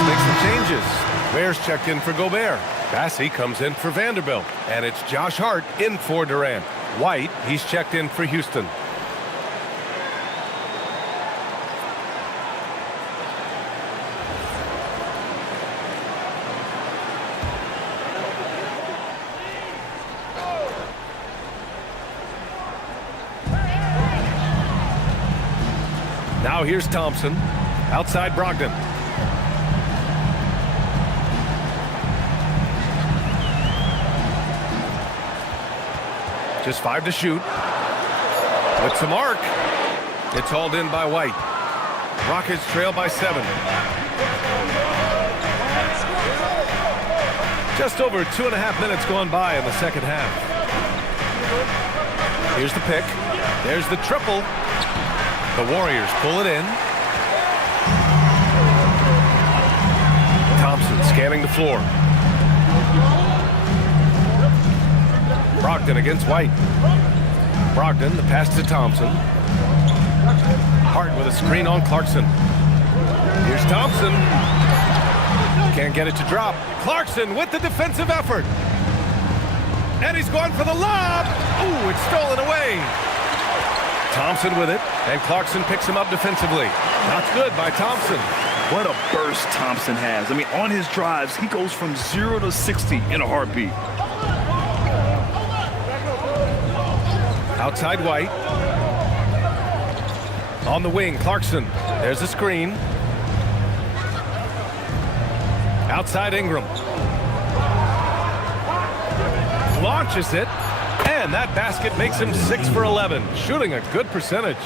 Make some changes. Bears checked in for Gobert. Bassey comes in for Vanderbilt. And it's Josh Hart in for Durant. White, he's checked in for Houston. Now here's Thompson. Outside Brogdon. Just 5 to shoot. With some arc. It's hauled in by White. Rockets trail by 7. Just over 2.5 minutes gone by in the second half. Here's the pick. There's the triple. The Warriors pull it in. Thompson scanning the floor. Brogdon against White. Brogdon, the pass to Thompson. Hart with a screen on Clarkson. Here's Thompson. Can't get it to drop. Clarkson with the defensive effort. And he's going for the lob. Ooh, it's stolen away. Thompson with it, and Clarkson picks him up defensively. Not good by Thompson. What a burst Thompson has. I mean, on his drives, he goes from 0 to 60 in a heartbeat. Outside White. On the wing, Clarkson. There's a screen. Outside Ingram. Launches it. And that basket makes him 6 for 11. Shooting a good percentage.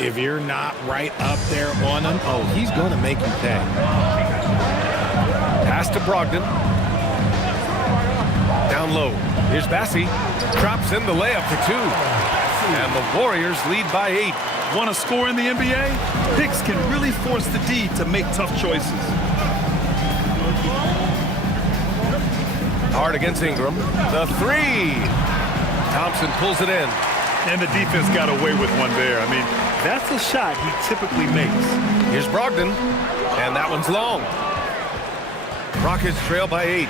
If you're not right up there on him, oh, he's going to make you pay. Pass to Brogdon. Down low. Here's Bassey. Drops in the layup for 2. And the Warriors lead by 8. Want to score in the NBA? Picks can really force the D to make tough choices. Hard against Ingram. The 3. Thompson pulls it in. And the defense got away with one there. I mean, that's a shot he typically makes. Here's Brogdon. And that one's long. Rockets trail by 8.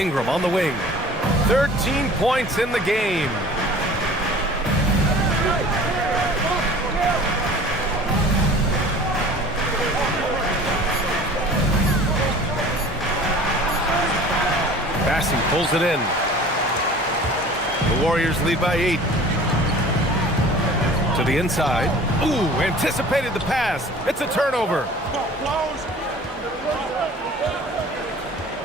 Ingram on the wing. 13 points in the game. Pulls it in. The Warriors lead by 8. To the inside. Ooh, anticipated the pass. It's a turnover.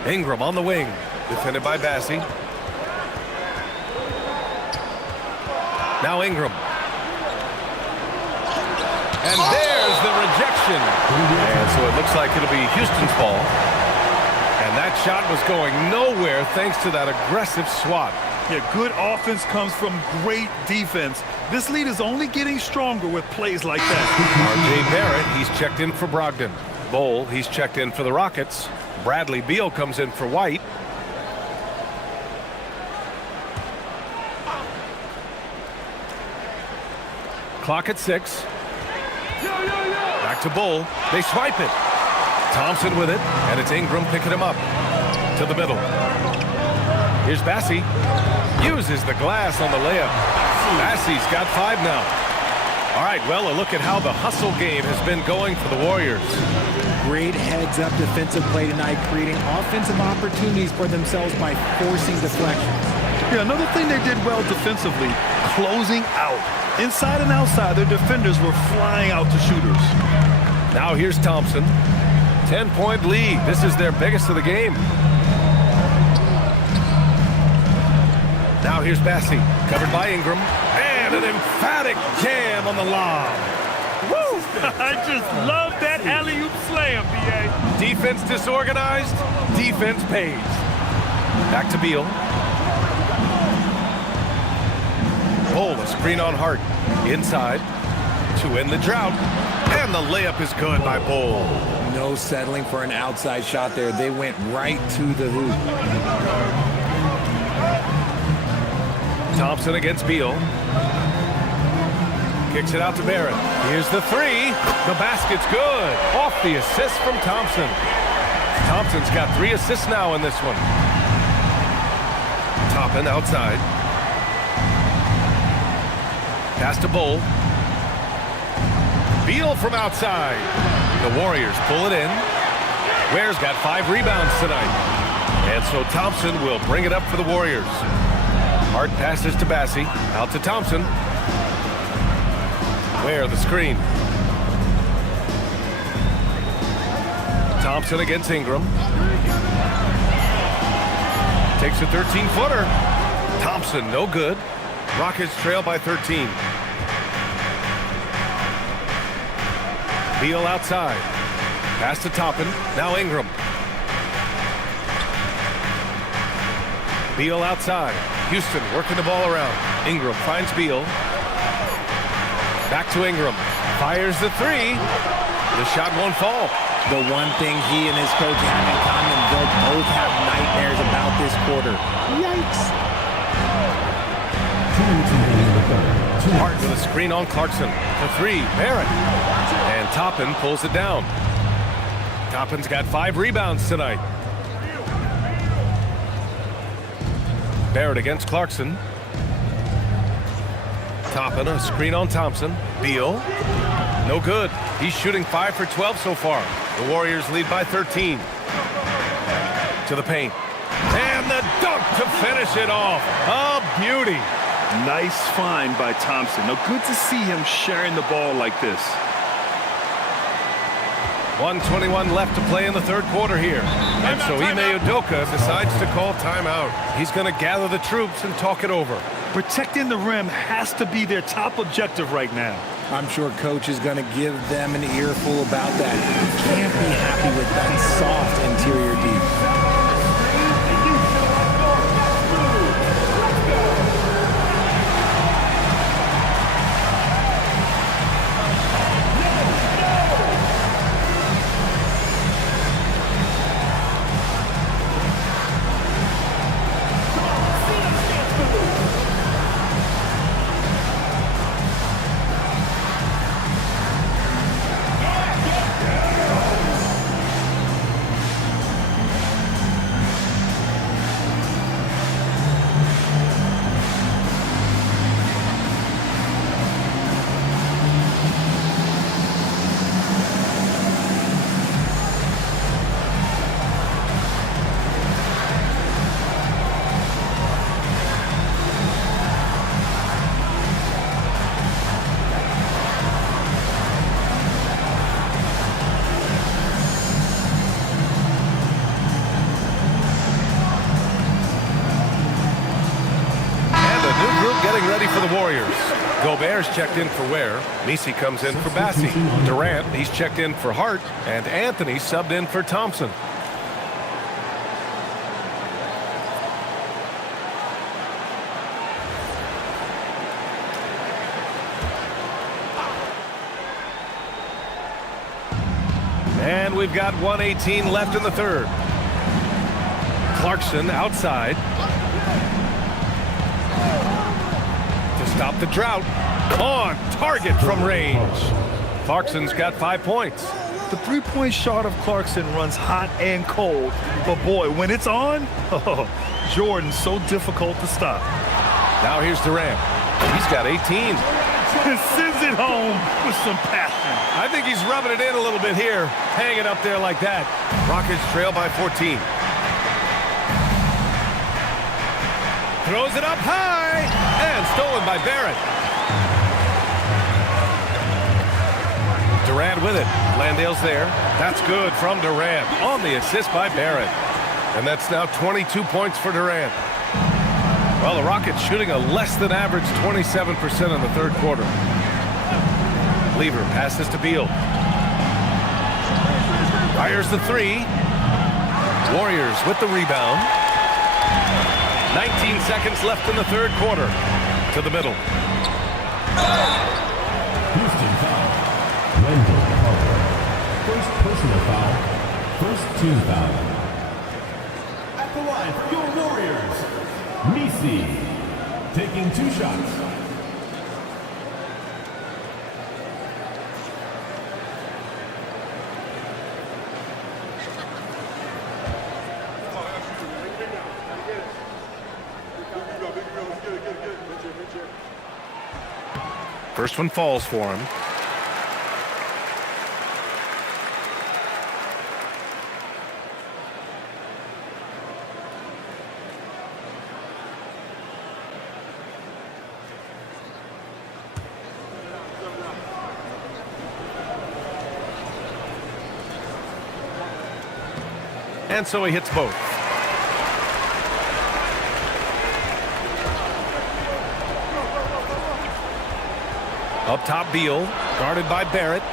Ingram on the wing. Defended by Bassie. Now Ingram. And there's the rejection. And so it looks like it'll be Houston's ball. And that shot was going nowhere thanks to that aggressive swat. Yeah, good offense comes from great defense. This lead is only getting stronger with plays like that. R.J. Barrett, he's checked in for Brogdon. Bowl, he's checked in for the Rockets. Bradley Beal comes in for White. Clock at 6. Back to Bull. They swipe it. Thompson with it, and it's Ingram picking him up. To the middle. Here's Bassie. Uses the glass on the layup. Bassie's got 5 now. All right, well, a look at how the hustle game has been going for the Warriors. Great heads-up defensive play tonight, creating offensive opportunities for themselves by forcing deflections. Yeah, another thing they did well defensively, closing out. Inside and outside, their defenders were flying out to shooters. Now here's Thompson. 10-point lead. This is their biggest of the game. Now here's Bassie, covered by Ingram, and an emphatic jam on the lob. Woo! I just love that alley-oop slam, B.A. Defense disorganized, defense pays. Back to Beal. Bull, a screen on Hart. Inside to end the drought. And the layup is good by Bull. No settling for an outside shot there. They went right to the hoop. Thompson against Beal. Kicks it out to Barrett. Here's the 3. The basket's good. Off the assist from Thompson. Thompson's got 3 assists now in this one. Toppin outside. Pass to Bull. Beal from outside. The Warriors pull it in. Ware's got 5 rebounds tonight. And so Thompson will bring it up for the Warriors. Hart passes to Bassie. Out to Thompson. Ware the screen. Thompson against Ingram. Takes a 13-footer. Thompson, no good. Rockets trail by 13. Beal outside. Pass to Toppin. Now Ingram. Beal outside. Houston working the ball around. Ingram finds Beal. Back to Ingram. Fires the 3. The shot won't fall. The one thing he and his coach have in common, they'll both have nightmares about this quarter. Yikes. Hart with a screen on Clarkson. The 3. Barrett. And Toppin pulls it down. Toppin's got 5 rebounds tonight. Barrett against Clarkson. Toppin, a screen on Thompson. Beal. No good. He's shooting 5 for 12 so far. The Warriors lead by 13. To the paint. And the dunk to finish it off. A beauty. Nice find by Thompson. Now, good to see him sharing the ball like this. 1:21 left to play in the third quarter here. And so Ime Udoka decides to call timeout. He's going to gather the troops and talk it over. Protecting the rim has to be their top objective right now. I'm sure coach is going to give them an earful about that. You can't be happy with that soft interior D. Gobert's checked in for Ware. Misi comes in for Bassi. Durant, he's checked in for Hart. And Anthony subbed in for Thompson. And we've got 1:18 left in the third. Clarkson outside. To stop the drought. On target from range. Clarkson's got 5 points. The three-point shot of Clarkson runs hot and cold. But boy, when it's on, Jordan's so difficult to stop. Now here's Durant. He's got 18. Sends it home with some passion. I think he's rubbing it in a little bit here. Hang it up there like that. Rockets trail by 14. Throws it up high. And stolen by Barrett. Durant with it. Landale's there. That's good from Durant. On the assist by Barrett. And that's now 22 points for Durant. Well, the Rockets shooting a less than average 27% in the third quarter. Lever passes to Beal. Fires the three. Warriors with the rebound. 19 seconds left in the third quarter. To the middle. Houston foul. Wendell Carter. First personal foul. First team foul. At the line for your Warriors, Misi taking 2 shots. First one falls for him. And so he hits both. Up top, Beal, guarded by Barrett.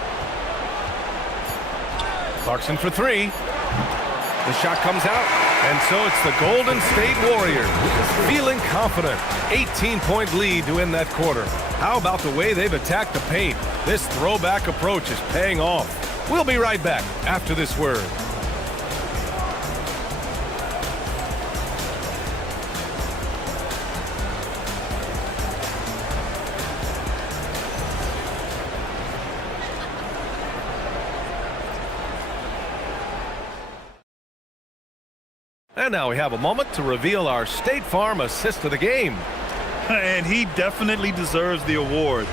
Clarkson for three. The shot comes out, and so it's the Golden State Warriors feeling confident. 18-point lead to end that quarter. How about the way they've attacked the paint? This throwback approach is paying off. We'll be right back after this word. And now we have a moment to reveal our State Farm assist of the game. And he definitely deserves the award.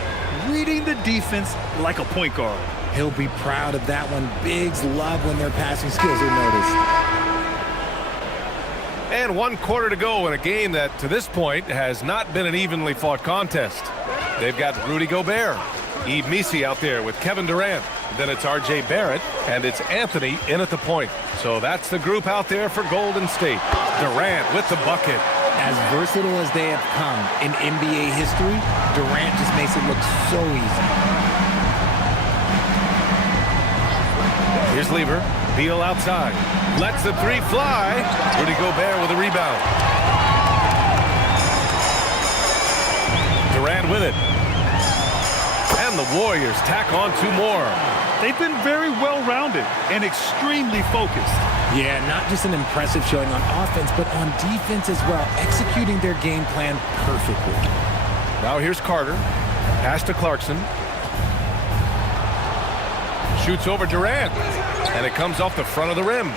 Reading the defense like a point guard. He'll be proud of that one. Bigs love when their passing skills are noticed. And 1 quarter to go in a game that, to this point, has not been an evenly fought contest. They've got Rudy Gobert, Yves Misi out there with Kevin Durant. Then it's R.J. Barrett, and it's Anthony in at the point. So that's the group out there for Golden State. Durant with the bucket. As versatile as they have come in NBA history, Durant just makes it look so easy. Here's Lever. Beal outside. Lets the three fly. Rudy Gobert with a rebound. Durant with it. And the Warriors tack on 2 more. They've been very well-rounded and extremely focused. Yeah, not just an impressive showing on offense, but on defense as well, executing their game plan perfectly. Now here's Carter. Pass to Clarkson. Shoots over Durant. And it comes off the front of the rim.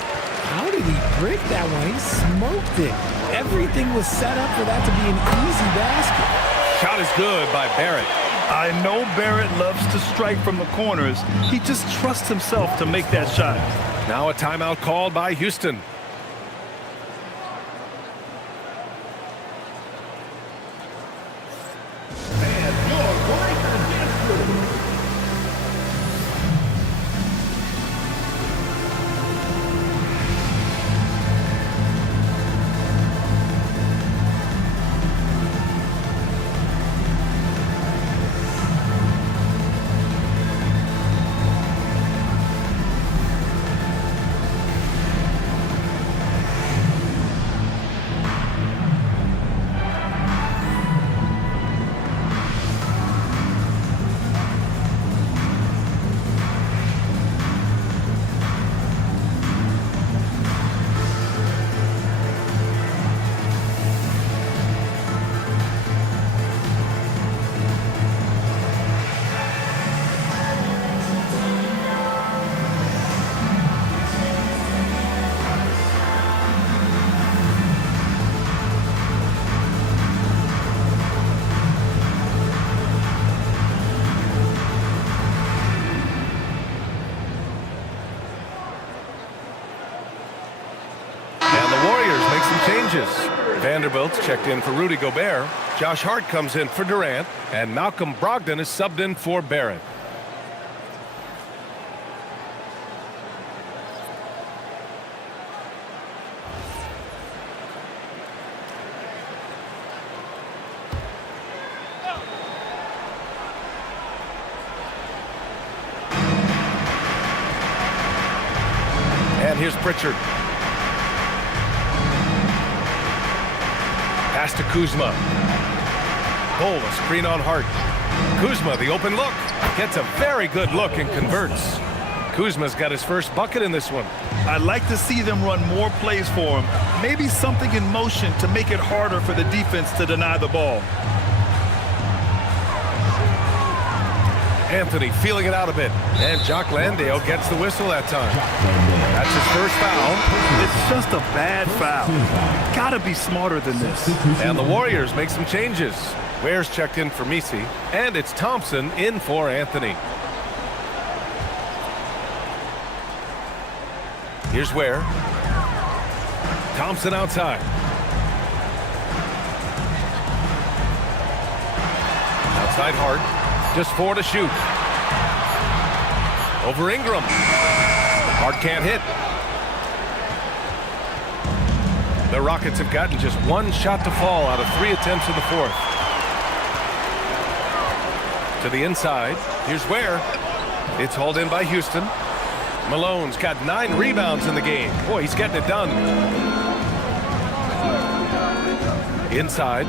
How did he break that one? He smoked it. Everything was set up for that to be an easy basket. Shot is good by Barrett. I know Barrett loves to strike from the corners. He just trusts himself to make that shot. Now a timeout called by Houston. changes. Vanderbilt's checked in for Rudy Gobert. Josh Hart comes in for Durant. And Malcolm Brogdon is subbed in for Barrett. And here's Pritchard. Pass to Kuzma. Cole, a screen on Hart. Kuzma, the open look. Gets a very good look and converts. Kuzma's got his first bucket in this one. I'd like to see them run more plays for him. Maybe something in motion to make it harder for the defense to deny the ball. Anthony feeling it out a bit. And Jock Landale gets the whistle that time. That's his first foul. It's just a bad foul. Gotta be smarter than this. And the Warriors make some changes. Ware's checked in for Misi. And it's Thompson in for Anthony. Here's Ware. Thompson outside. Outside Hart. Just 4 to shoot. Over Ingram. Hart can't hit. The Rockets have gotten just 1 shot to fall out of 3 attempts in the fourth. To the inside. Here's Ware. It's hauled in by Houston. Malone's got 9 rebounds in the game. Boy, he's getting it done. Inside.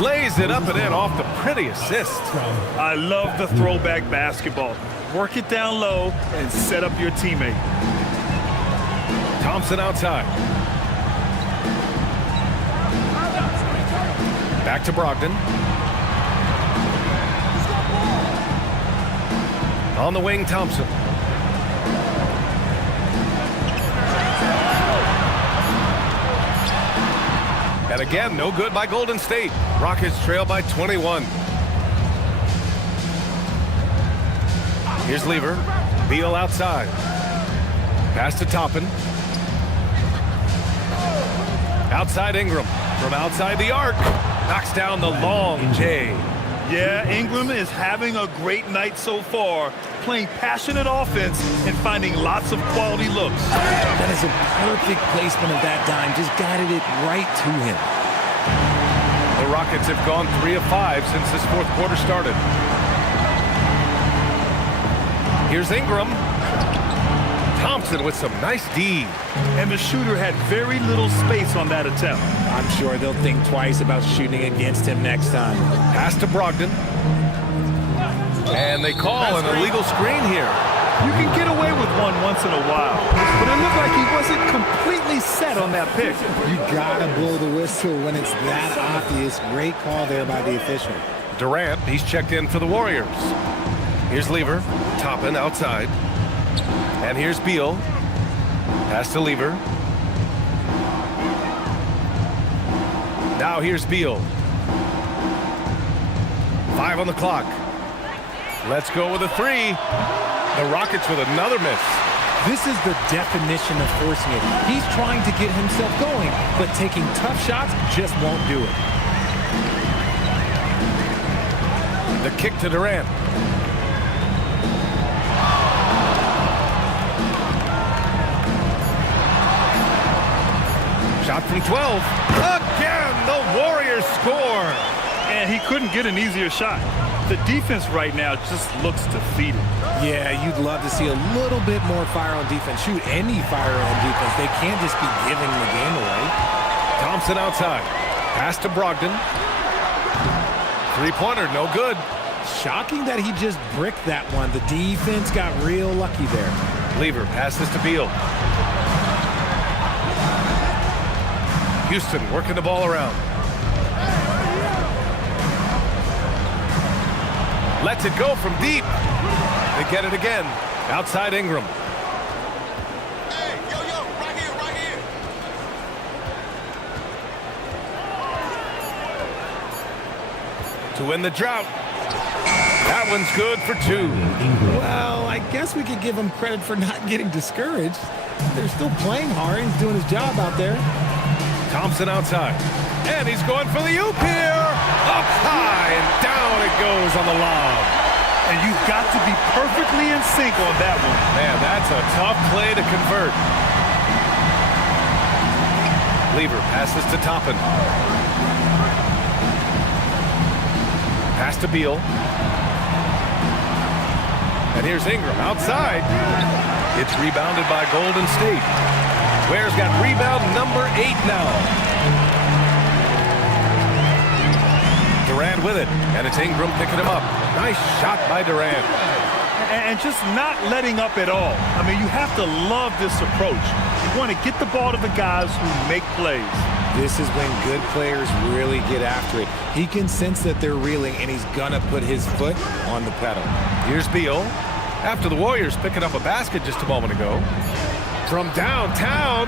Lays it up and in off the pretty assist. I love the throwback basketball. Work it down low and set up your teammate. Thompson outside. Back to Brogdon. On the wing, Thompson. And again, no good by Golden State. Rockets trail by 21. Here's Lever. Beal outside. Pass to Toppin. Outside Ingram. From outside the arc. Knocks down the long J. Yeah, Ingram is having a great night so far, playing passionate offense and finding lots of quality looks. That is a perfect placement of that dime. Just guided it right to him. The Rockets have gone 3 of 5 since this fourth quarter started. Here's Ingram. Thompson with some nice D. And the shooter had very little space on that attempt. I'm sure they'll think twice about shooting against him next time. Pass to Brogdon. And they call an illegal screen here. You can get away with one once in a while, but it looked like he wasn't completely set on that pick. You gotta blow the whistle when it's that obvious. Great call there by the official. Durant, he's checked in for the Warriors. Here's Lever. Toppin outside. And here's Beal. Pass to Lever. Now here's Beal. 5 on the clock. Let's go with a 3. The Rockets with another miss. This is the definition of forcing it. He's trying to get himself going, but taking tough shots just won't do it. The kick to Durant. Shot from 12. Again, the Warriors score. And he couldn't get an easier shot. The defense right now just looks defeated. Yeah, you'd love to see a little bit more fire on defense. Shoot, any fire on defense. They can't just be giving the game away. Thompson outside. Pass to Brogdon. 3-pointer, no good. Shocking that he just bricked that one. The defense got real lucky there. Lever passes to Beal. Houston working the ball around. Lets it go from deep. They get it again. Outside Ingram. Hey, yo, right here, right here. To win the drought. That one's good for 2. Well, I guess we could give him credit for not getting discouraged. They're still playing hard. He's doing his job out there. Thompson outside. And he's going for the oop here. Up high and down it goes on the lob. And you've got to be perfectly in sync on that one. Man, that's a tough play to convert. Lever passes to Toppin. Pass to Beal. And here's Ingram outside. It's rebounded by Golden State. Ware's got rebound number 8 now. Durant with it, and it's Ingram picking him up. Nice shot by Durant. And just not letting up at all. I mean, you have to love this approach. You want to get the ball to the guys who make plays. This is when good players really get after it. He can sense that they're reeling, and he's going to put his foot on the pedal. Here's Beal. After the Warriors picking up a basket just a moment ago. From downtown,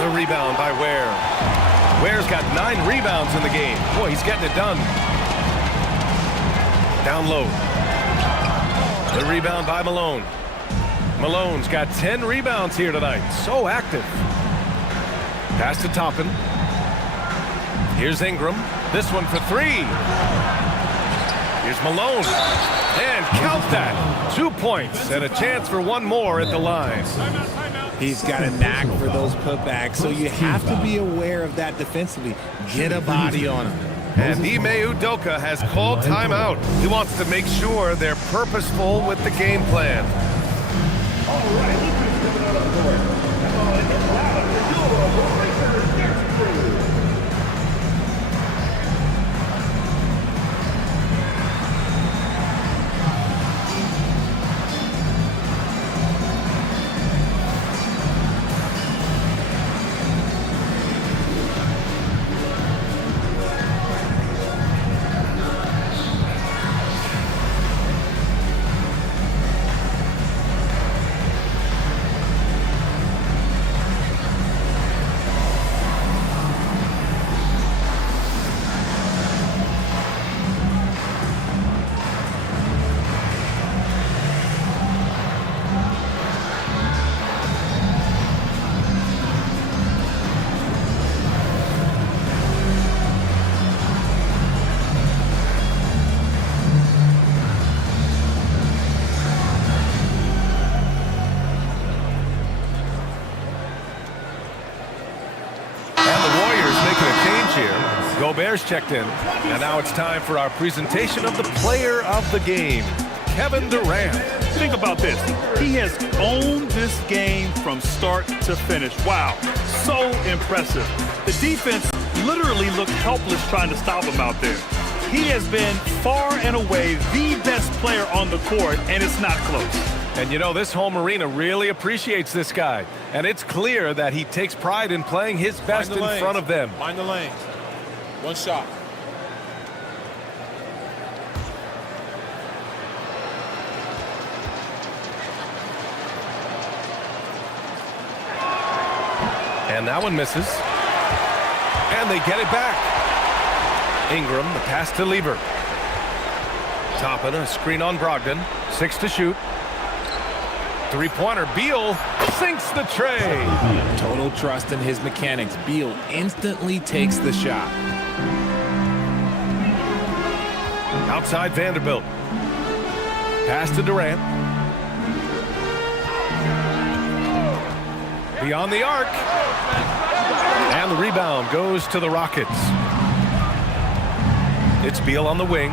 the rebound by Ware. Ware's got 9 rebounds in the game. Boy, he's getting it done. Down low. The rebound by Malone. Malone's got 10 rebounds here tonight. So active. Pass to Toppin. Here's Ingram. This one for 3. Here's Malone. And count that. 2 points and a chance for one more at the line. He's got a knack for those putbacks, so you have to be aware of that defensively. Get a body on him. And Ime Udoka has called timeout. He wants to make sure they're purposeful with the game plan. Gobert's checked in, and now it's time for our presentation of the player of the game, Kevin Durant. Think about this. He has owned this game from start to finish. Wow, so impressive. The defense literally looked helpless trying to stop him out there. He has been far and away the best player on the court, and it's not close. And you know, this home arena really appreciates this guy, and it's clear that he takes pride in playing his best in front of them. Mind the lanes. One shot. And that one misses. And they get it back. Ingram, the pass to Lever. Toppin, a screen on Brogdon. 6 to shoot. Three-pointer. Beal sinks the tray. Total trust in his mechanics. Beal instantly takes the shot. Outside Vanderbilt. Pass to Durant. Beyond the arc. And the rebound goes to the Rockets. It's Beal on the wing.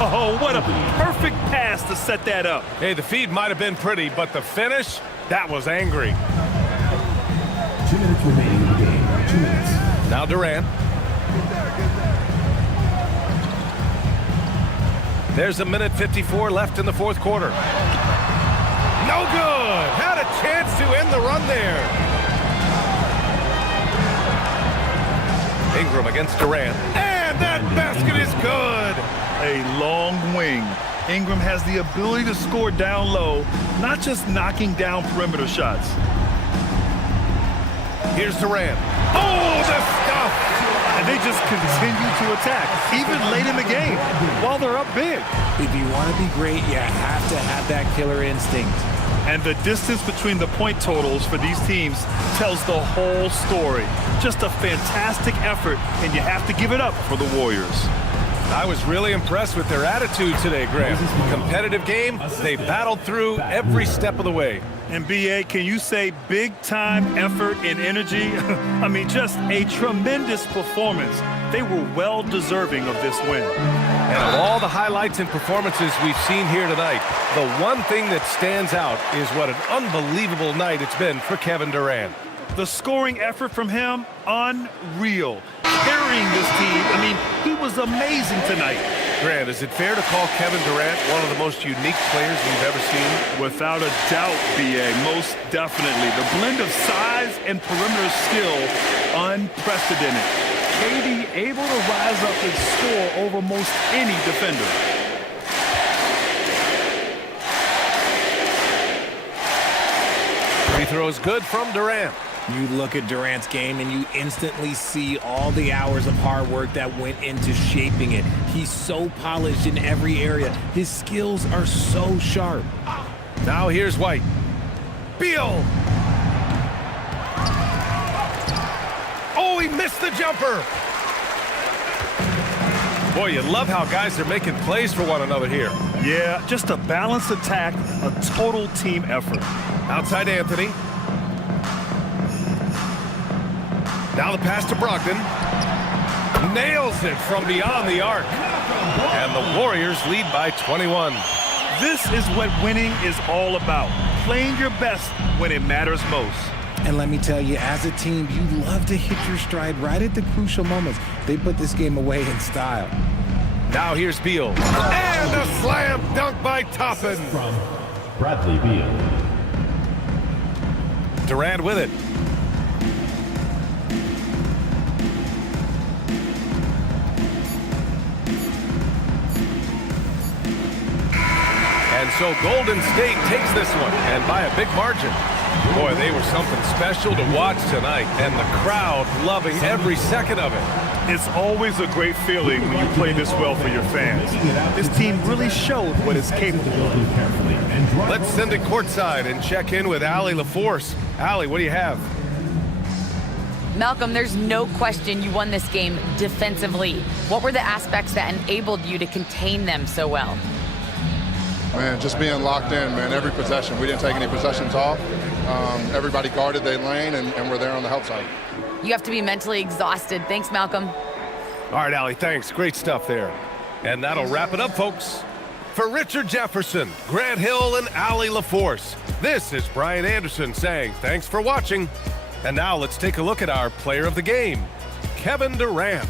Oh, what a perfect pass to set that up. Hey, the feed might have been pretty, but the finish, that was angry. 2 minutes remaining in the game. 2 minutes. Now Durant. There's 1:54 left in the fourth quarter. No good. Had a chance to end the run there. Ingram against Durant. And that basket is good. A long wing. Ingram has the ability to score down low, not just knocking down perimeter shots. Here's Durant. Oh, the stuff! And they just continue to attack, even late in the game, while they're up big. If you want to be great, you have to have that killer instinct. And the distance between the point totals for these teams tells the whole story. Just a fantastic effort, and you have to give it up for the Warriors. I was really impressed with their attitude today, Graham. Competitive game, they battled through every step of the way. And B.A., can you say big-time effort and energy? I mean, just a tremendous performance. They were well deserving of this win. And of all the highlights and performances we've seen here tonight, the one thing that stands out is what an unbelievable night it's been for Kevin Durant. The scoring effort from him, unreal. Carrying this team, I mean, he was amazing tonight. Grant, is it fair to call Kevin Durant one of the most unique players we've ever seen? Without a doubt, B.A., most definitely. The blend of size and perimeter skill, unprecedented. KD able to rise up and score over most any defender. Free throw is good from Durant. You look at Durant's game and you instantly see all the hours of hard work that went into shaping it. He's so polished in every area. His skills are so sharp. Now here's White. Beal! Oh, he missed the jumper! Boy, you love how guys are making plays for one another here. Yeah, just a balanced attack, a total team effort. Outside Anthony. Now the pass to Brogdon. Nails it from beyond the arc. And the Warriors lead by 21. This is what winning is all about. Playing your best when it matters most. And let me tell you, as a team, you love to hit your stride right at the crucial moments. They put this game away in style. Now here's Beal. And a slam dunk by Toppin. From Bradley Beal. Durant with it. And so Golden State takes this one, and by a big margin. Boy, they were something special to watch tonight, and the crowd loving every second of it. It's always a great feeling when you play this well for your fans. This team really showed what it's capable of. Let's send it courtside and check in with Allie LaForce. Allie, what do you have? Malcolm, there's no question you won this game defensively. What were the aspects that enabled you to contain them so well? Man, just being locked in, man, every possession. We didn't take any possessions off. Everybody guarded their lane, and we're there on the help side. You have to be mentally exhausted. Thanks, Malcolm. All right, Allie, thanks. Great stuff there. And that'll wrap it up, folks. For Richard Jefferson, Grant Hill, and Allie LaForce, this is Brian Anderson saying thanks for watching. And now let's take a look at our player of the game, Kevin Durant.